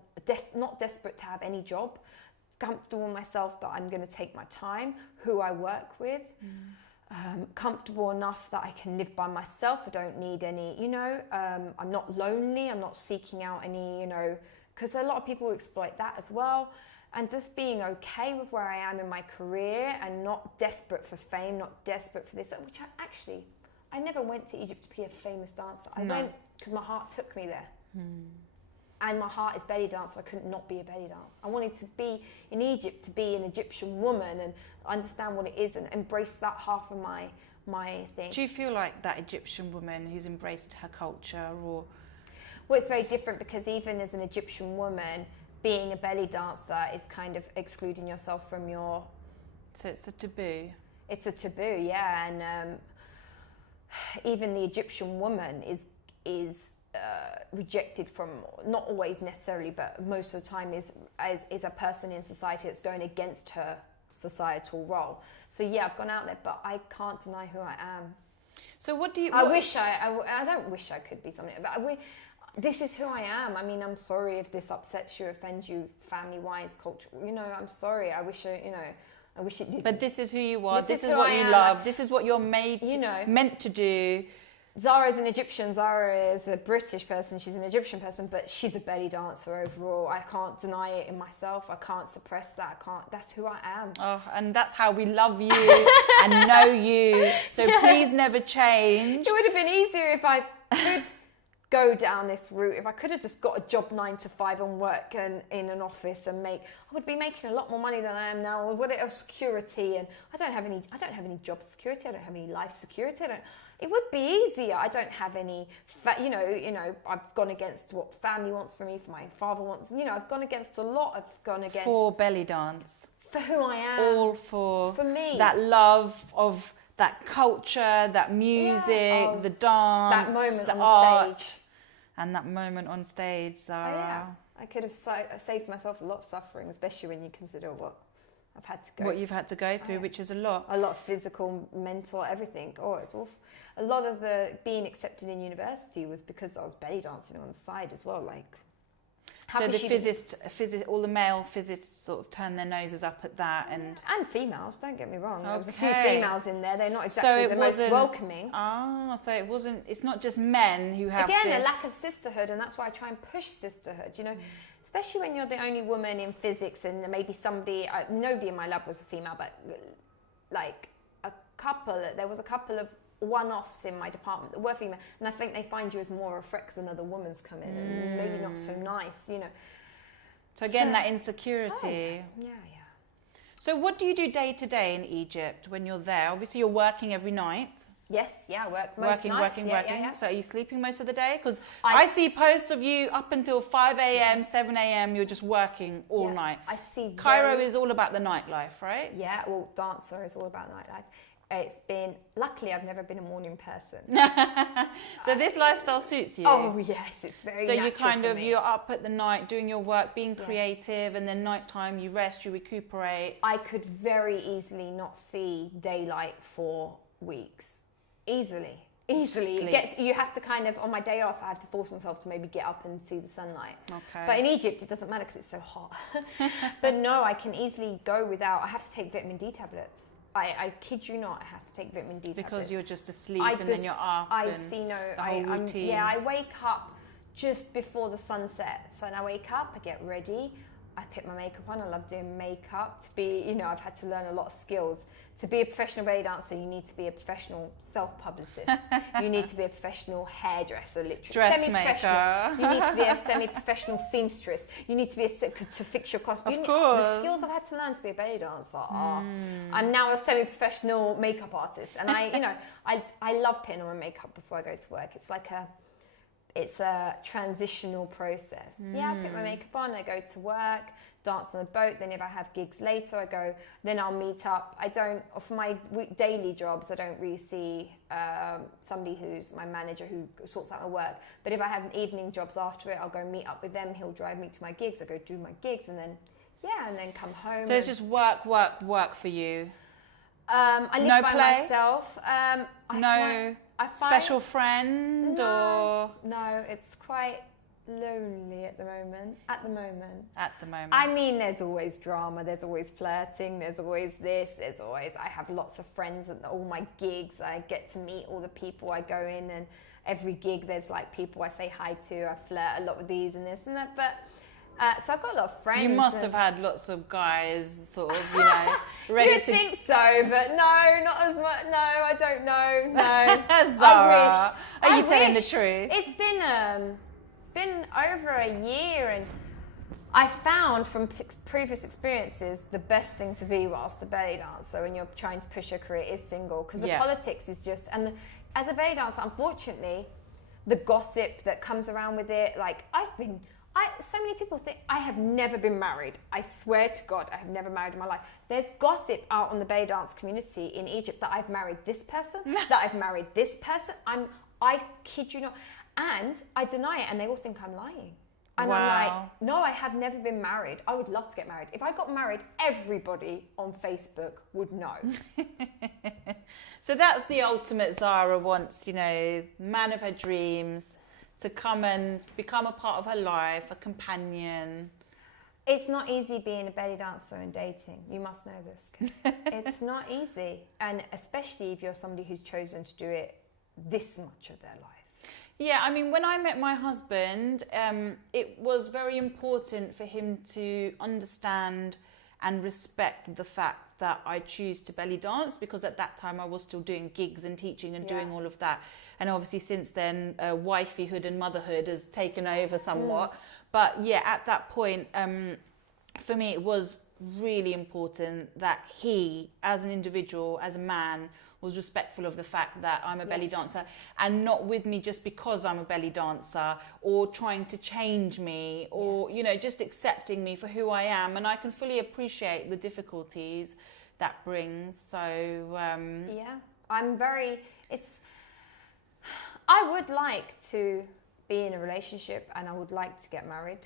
not desperate to have any job, comfortable with myself that I'm going to take my time, who I work with, comfortable enough that I can live by myself. I don't need any, you know, I'm not lonely, I'm not seeking out any, you know, because a lot of people exploit that as well. And just being okay with where I am in my career and not desperate for fame, not desperate for this, which I never went to Egypt to be a famous dancer. I went because my heart took me there. And my heart is belly dance, so I couldn't not be a belly dance. I wanted to be in Egypt, to be an Egyptian woman and understand what it is and embrace that half of my thing. Do you feel like that Egyptian woman who's embraced her culture, or? Well, it's very different, because even as an Egyptian woman, being a belly dancer is kind of excluding yourself from your... So it's a taboo. It's a taboo, yeah. And even the Egyptian woman is rejected from, not always necessarily, but most of the time is a person in society that's going against her societal role. So yeah, I've gone out there, but I can't deny who I am. So what do you... I don't wish I could be something, but this is who I am. I mean, I'm sorry if this upsets you, offends you, family-wise, culture. You know, I'm sorry. I wish it didn't. But this is who you are. This is who what I you am. love. This is what you're meant to do. Zara is an Egyptian. Zara is a British person. She's an Egyptian person, but she's a belly dancer overall. I can't deny it in myself. I can't suppress that. That's who I am. Oh, and that's how we love you and know you. So please never change. It would have been easier if I could go down this route. If I could have just got a job 9 to 5 and work in an office and I would be making a lot more money than I am now. With security, and I don't have any job security. I don't have any life security. It would be easier. I don't have any, you know, I've gone against what family wants for me, for my father wants. You know, I've gone against a lot. I've gone against for belly dance. For who I am. All for me. That love of that culture, that music, the dance, that moment the on art. stage. And that moment on stage, Zara. Oh, yeah. I could have saved myself a lot of suffering, especially when you consider what I've had to go What you've had to go through, which is a lot. A lot of physical, mental, everything. Oh, it's awful. A lot of the being accepted in university was because I was belly dancing on the side as well. Like, so the all the male physicists sort of turned their noses up at that, and females. Don't get me wrong. There was a few Okay. females in there. They're not exactly the most welcoming. So it wasn't. It's not just men who have Again, this. a lack of sisterhood, and that's why I try and push sisterhood. You know, especially when you're the only woman in physics, and maybe nobody in my lab was a female, but like there was a couple of one-offs in my department that were female, and I think they find you as more a threat because another woman's come in and maybe not so nice, you know. So again, that insecurity. Yeah. So what do you do day to day in Egypt when you're there? Obviously, you're working every night. Yes, I work most nights. Working. Yeah. So are you sleeping most of the day? Because I see posts of you up until 5 a.m., 7 a.m., you're just working all night. I see. Cairo is all about the nightlife, right? Yeah, well, dancer is all about nightlife. it's been, luckily I've never been a morning person. So this lifestyle suits you? Oh yes, it's very So natural you kind for of, me. you're up at the night doing your work, being Yes. creative, and then nighttime you rest, you recuperate. I could very easily not see daylight for weeks. Easily. Sleep. You have to kind of, on my day off, I have to force myself to maybe get up and see the sunlight. Okay. But in Egypt, it doesn't matter because it's so hot. But no, I can easily go without, I have to take vitamin D tablets. I kid you not, I have to take vitamin D tablets. Because you're just asleep and then you're up. I see no, the whole routine. yeah, I wake up just before the sun sets. So when I wake up, I get ready. I put my makeup on. I love doing makeup. To be, you know, I've had to learn a lot of skills. To be a professional belly dancer, you need to be a professional self-publicist. You need to be a professional hairdresser, literally. Dressmaker. You need to be a semi-professional seamstress. You need to be to fix your costume. Of course. The skills I've had to learn to be a belly dancer are. I'm now a semi-professional makeup artist, and I love putting on my makeup before I go to work. It's a transitional process. Yeah, I put my makeup on, I go to work, dance on the boat, then if I have gigs later, then I'll meet up. For my daily jobs, I don't really see somebody who's my manager who sorts out my work. But if I have evening jobs after it, I'll go meet up with them, he'll drive me to my gigs, I go do my gigs, and then come home. So it's just work for you? I live No by play? myself. I find Special friend or? No, it's quite lonely at the moment. At the moment. I mean, there's always drama, there's always flirting, there's always this, I have lots of friends at all my gigs. I get to meet all the people I go in, and every gig there's like people I say hi to. I flirt a lot with these and this and that, but so I've got a lot of friends. You must have had lots of guys sort of, ready You'd to... think so, but no, not as much. No, I don't know. No. Zara, I are you wish. telling the truth? It's been over a year, and I found from previous experiences the best thing to be whilst a belly dancer when you're trying to push your career is single, because the politics is just, as a belly dancer, unfortunately, the gossip that comes around with it, like so many people think I have never been married. I swear to God, I have never married in my life. There's gossip out on the belly dance community in Egypt that I've married this person, that I've married this person. I kid you not. And I deny it, and they all think I'm lying. And wow. I'm like, no, I have never been married. I would love to get married. If I got married, everybody on Facebook would know. So that's the ultimate. Zara wants, man of her dreams to come and become a part of her life, a companion. It's not easy being a belly dancer and dating. You must know this. It's not easy. And especially if you're somebody who's chosen to do it this much of their life. Yeah, I mean, when I met my husband, it was very important for him to understand and respect the fact that I choose to belly dance, because at that time I was still doing gigs and teaching and doing all of that. And obviously since then, wifeyhood and motherhood has taken over somewhat. But yeah, at that point, for me, it was really important that he, as an individual, as a man, was respectful of the fact that I'm a belly dancer, and not with me just because I'm a belly dancer, or trying to change me, or, just accepting me for who I am. And I can fully appreciate the difficulties that brings. So, I would like to be in a relationship, and I would like to get married.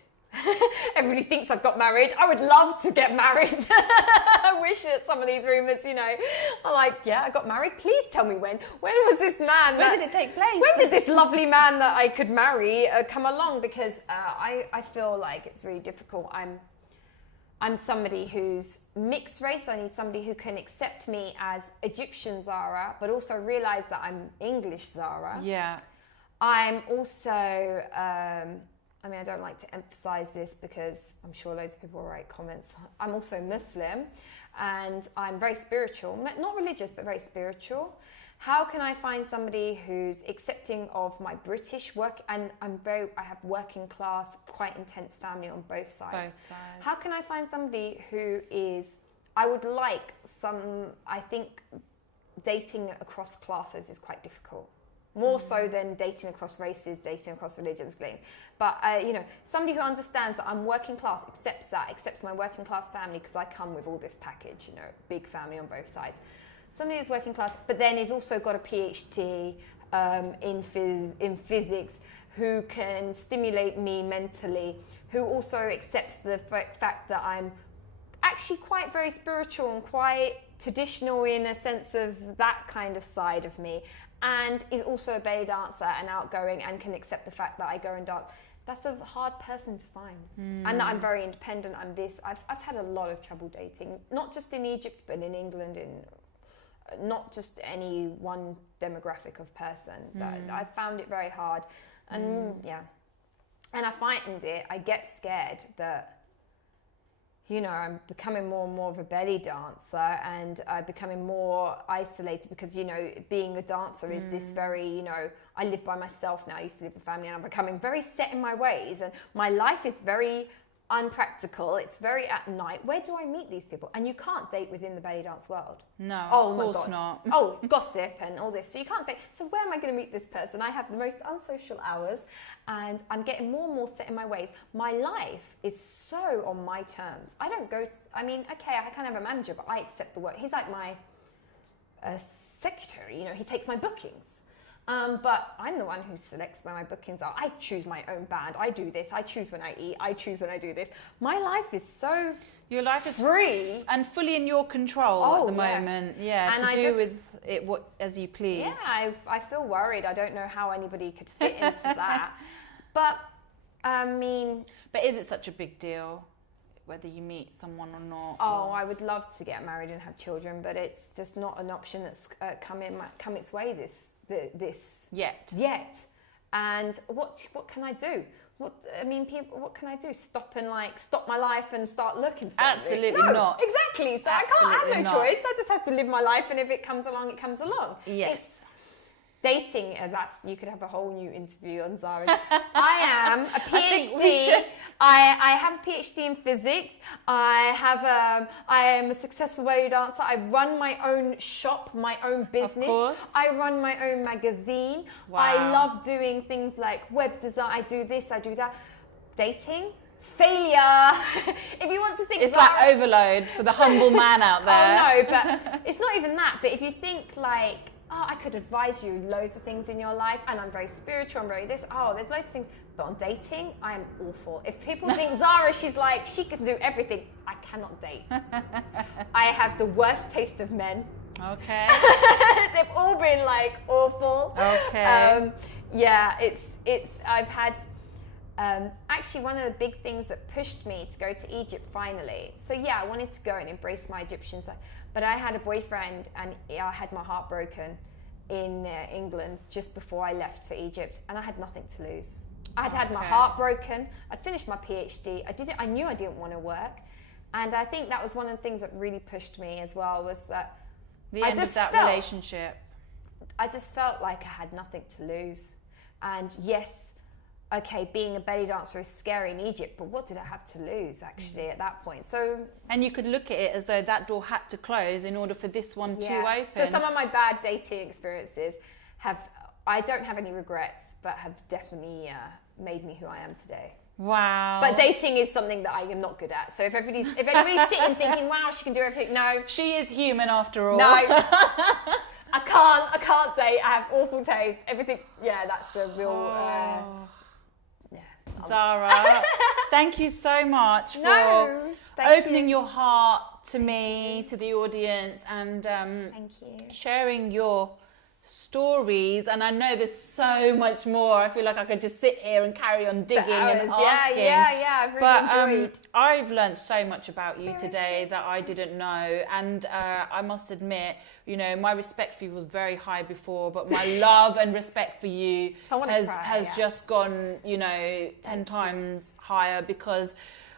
Everybody thinks I've got married. I would love to get married. I wish that some of these rumours, are like, yeah, I got married. Please tell me when. When was this man? When did it take place? When did this lovely man that I could marry come along? Because I feel like it's really difficult. I'm somebody who's mixed race. I need somebody who can accept me as Egyptian Zara, but also realise that I'm English Zara. Yeah. I'm also... I don't like to emphasize this because I'm sure loads of people will write comments. I'm also Muslim, and I'm very spiritual, not religious, but very spiritual. How can I find somebody who's accepting of my British work? And I have working class, quite intense family on both sides. Both sides. How can I find somebody who is, I think dating across classes is quite difficult. More so than dating across races, dating across religions, but somebody who understands that I'm working class, accepts my working class family, because I come with all this package, big family on both sides. somebody who's working class, but then has also got a PhD in physics, who can stimulate me mentally, who also accepts the fact that I'm actually quite very spiritual and quite traditional in a sense of that kind of side of me, and is also a belly dancer and outgoing and can accept the fact that I go and dance. That's a hard person to find. And that I'm very independent. I'm this. I've had a lot of trouble dating, not just in Egypt, but in England, in not just any one demographic of person. That I found it very hard. And and I find I get scared that, you know, I'm becoming more and more of a belly dancer, and I'm becoming more isolated because, you know, being a dancer is this very, you know, I live by myself now. I used to live with family, and I'm becoming very set in my ways, and my life is very unpractical. It's very at night. Where do I meet these people? And you can't date within the belly dance world. No, oh of my course God. not. Oh, gossip and all this. So you can't date. So where am I going to meet this person? I have the most unsocial hours, and I'm getting more and more set in my ways. My life is so on my terms. I don't go to, I mean, okay, I can have a manager, but I accept the work. He's like my secretary, you know, he takes my bookings. But I'm the one who selects where my bookings are. I choose my own band. I do this. I choose when I eat. I choose when I do this. My life is so Your life is free and fully in your control at the moment. Yeah, and to do with it what as you please. Yeah, I feel worried. I don't know how anybody could fit into that. But I mean, but is it such a big deal whether you meet someone or not? Oh, I would love to get married and have children, but it's just not an option that's come its way this yet. And what can I do? What can I do? Stop my life and start looking for something? Absolutely no, not. Exactly. So Absolutely I have no not. choice. I just have to live my life, and if it comes along, it comes along. Yes. Dating, you could have a whole new interview on Zara. I am a PhD. I think we should. I have a PhD in physics. I am a successful belly dancer. I run my own shop, my own business. Of course. I run my own magazine. Wow. I love doing things like web design. I do this, I do that. Dating? Failure. If you want to think It's like overload for the humble man out there. Oh no, but it's not even that. But if you think like, oh, I could advise you loads of things in your life, and I'm very spiritual, I'm very this, there's loads of things. But on dating, I am awful. If people think Zara, she's like, she can do everything, I cannot date. I have the worst taste of men. Okay. They've all been like awful. Okay. I've had, actually one of the big things that pushed me to go to Egypt finally. So yeah, I wanted to go and embrace my Egyptian side. But I had a boyfriend, and I had my heart broken in England just before I left for Egypt, and I had nothing to lose. I'd had my heart broken. I'd finished my PhD. I knew I didn't want to work, and I think that was one of the things that really pushed me as well. Was that the end of that relationship? I just felt like I had nothing to lose, and yes. Okay, being a belly dancer is scary in Egypt, but what did I have to lose actually at that point? So, and you could look at it as though that door had to close in order for this one to open. So some of my bad dating experiences I don't have any regrets, but have definitely made me who I am today. Wow. But dating is something that I am not good at. So if everybody's sitting thinking, wow, she can do everything, no. She is human after all. No. I can't date. I have awful taste. Everything's, that's a real... Zara, thank you so much for opening your heart to me, to the audience, and thank you. sharing your stories. And I know there's so much more. I feel like I could just sit here and carry on digging and asking. Yeah, I've really enjoyed. I've learned so much about you today that I didn't know, and I must admit, you know, my respect for you was very high before, but my love and respect for you has just gone, you know, 10 times higher, because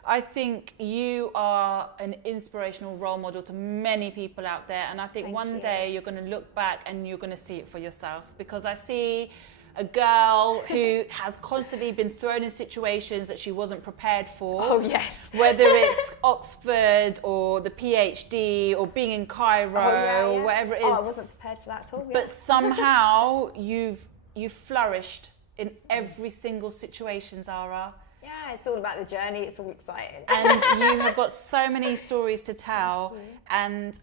I think you are an inspirational role model to many people out there, and I think one day you're going to look back and you're going to see it for yourself, because I see a girl who has constantly been thrown in situations that she wasn't prepared for. Oh, yes. Whether it's Oxford or the PhD or being in Cairo or whatever it is. I wasn't prepared for that at all. Yeah. But somehow you've flourished in every single situation, Zara. Yeah, it's all about the journey. It's all exciting. And you have got so many stories to tell. And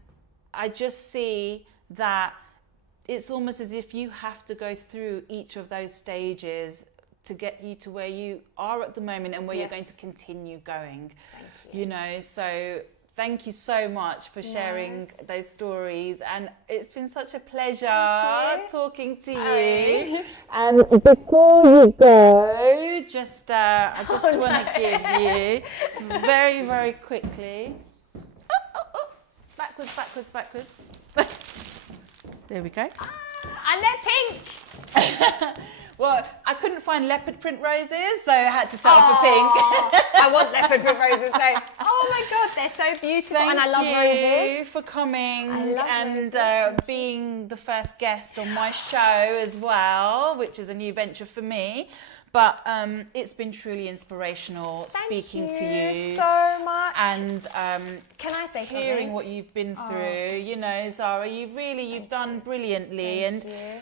I just see that it's almost as if you have to go through each of those stages to get you to where you are at the moment and where you're going to continue going. Thank you. You know, so thank you so much for sharing those stories, and it's been such a pleasure talking to you. And before you go, I just want to give you very, very quickly. Backwards. There we go. And they're pink. Well, I couldn't find leopard print roses, so I had to settle for pink. I want leopard print roses. So, oh my God, they're so beautiful, and I love roses. Thank you for coming and being the first guest on my show as well, which is a new venture for me. But it's been truly inspirational speaking to you. Thank you so much. And can I say something? Hearing what you've been through, you know, Zara, you've done brilliantly.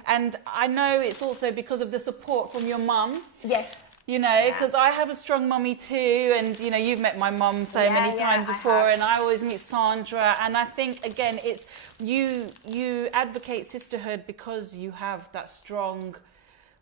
And I know it's also because of the support from your mum. Yes. You know, because I have a strong mummy too, and you know, you've met my mum so many times before, and I always meet Sandra, and I think again, it's you advocate sisterhood because you have that strong,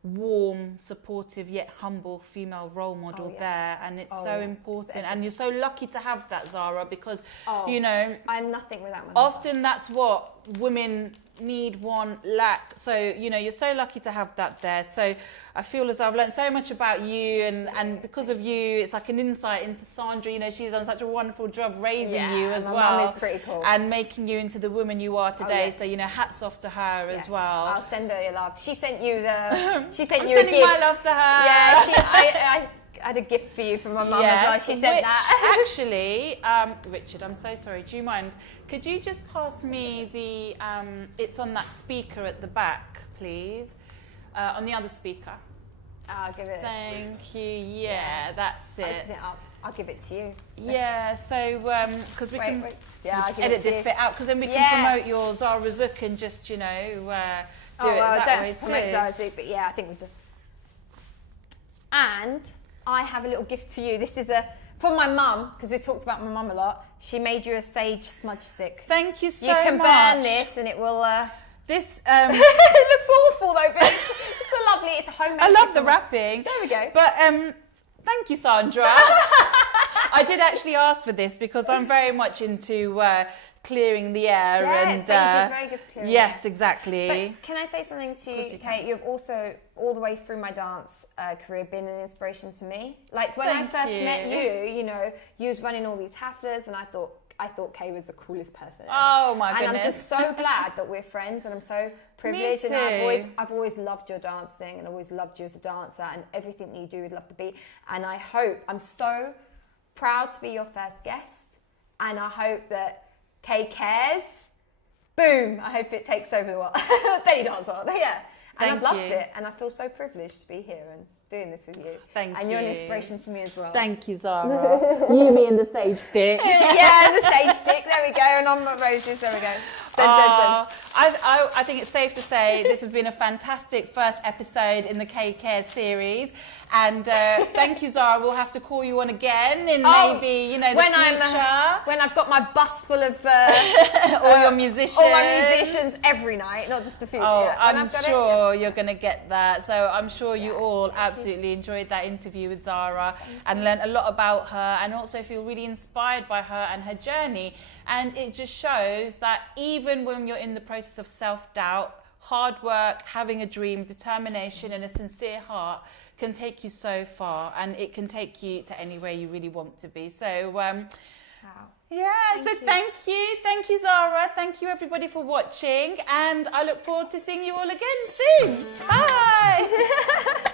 warm, supportive yet humble female role model there, and it's so important, and you're so lucky to have that, Zara, because you know, I'm nothing without my often that's what women need, want, lack. So you know, you're so lucky to have that there. So I feel as I've learned so much about you, and because of you, it's like an insight into Sandra. You know, she's done such a wonderful job raising you as my well, mum is pretty cool, and making you into the woman you are today. So you know, hats off to her as well. I'll send her your love. She sent you the. She sent I'm you a sending gift. my love to her. Yeah, I had a gift for you from my mum as well. She sent that. Actually, Richard, I'm so sorry. Do you mind? Could you just pass me the? It's on that speaker at the back, please. On the other speaker. I'll give it. Thank you. Yeah, that's it. Open it up. I'll give it to you. Yeah. So because we can I'll edit this bit out, because then we can promote your Zara Zook and just, you know, do it that way I don't have to promote too. Zara Zook, but yeah, I think we'll do. And I have a little gift for you. This is from my mum, because we talked about my mum a lot. She made you a sage smudge stick. Thank you so much. You can burn this, and it will. This it looks awful though, but it's a lovely. It's a homemade. I love the wrapping. There we go. But thank you, Sandra. I did actually ask for this because I'm very much into clearing the air, and sage is very good for clearing yes, air. exactly. But can I say something to you, Kate? You've also, all the way through my dance career, been an inspiration to me. Like when I first met you, you know, you was running all these haflas, and I thought Kay was the coolest person ever. Oh my goodness! And I'm just so glad that we're friends, and I'm so privileged. Me too. And I've always loved your dancing, and always loved you as a dancer, and everything that you do with Love the Beat. And I'm so proud to be your first guest, and I hope that KCARES, boom! I hope it takes over the world. Bellydance on, yeah. And I've loved it, and I feel so privileged to be here and doing this with you. Thank you. And you're an inspiration to me as well. Thank you, Zara. You, me, and the sage stick. Yeah, and the sage stick. There we go. And on my roses. There we go. Dun. I think it's safe to say this has been a fantastic first episode in the KCARES series. And thank you, Zara. We'll have to call you on again in maybe, you know, the future. When I've got my bus full of all your musicians. All my musicians every night, not just a few. I'm sure you're going to get that. So I'm sure you all absolutely enjoyed that interview with Zara and learned a lot about her, and also feel really inspired by her and her journey. And it just shows that even when you're in the process of self-doubt, hard work, having a dream, determination, and a sincere heart can take you so far, and it can take you to anywhere you really want to be. So, thank you, Zara. Thank you, everybody, for watching, and I look forward to seeing you all again soon. Bye.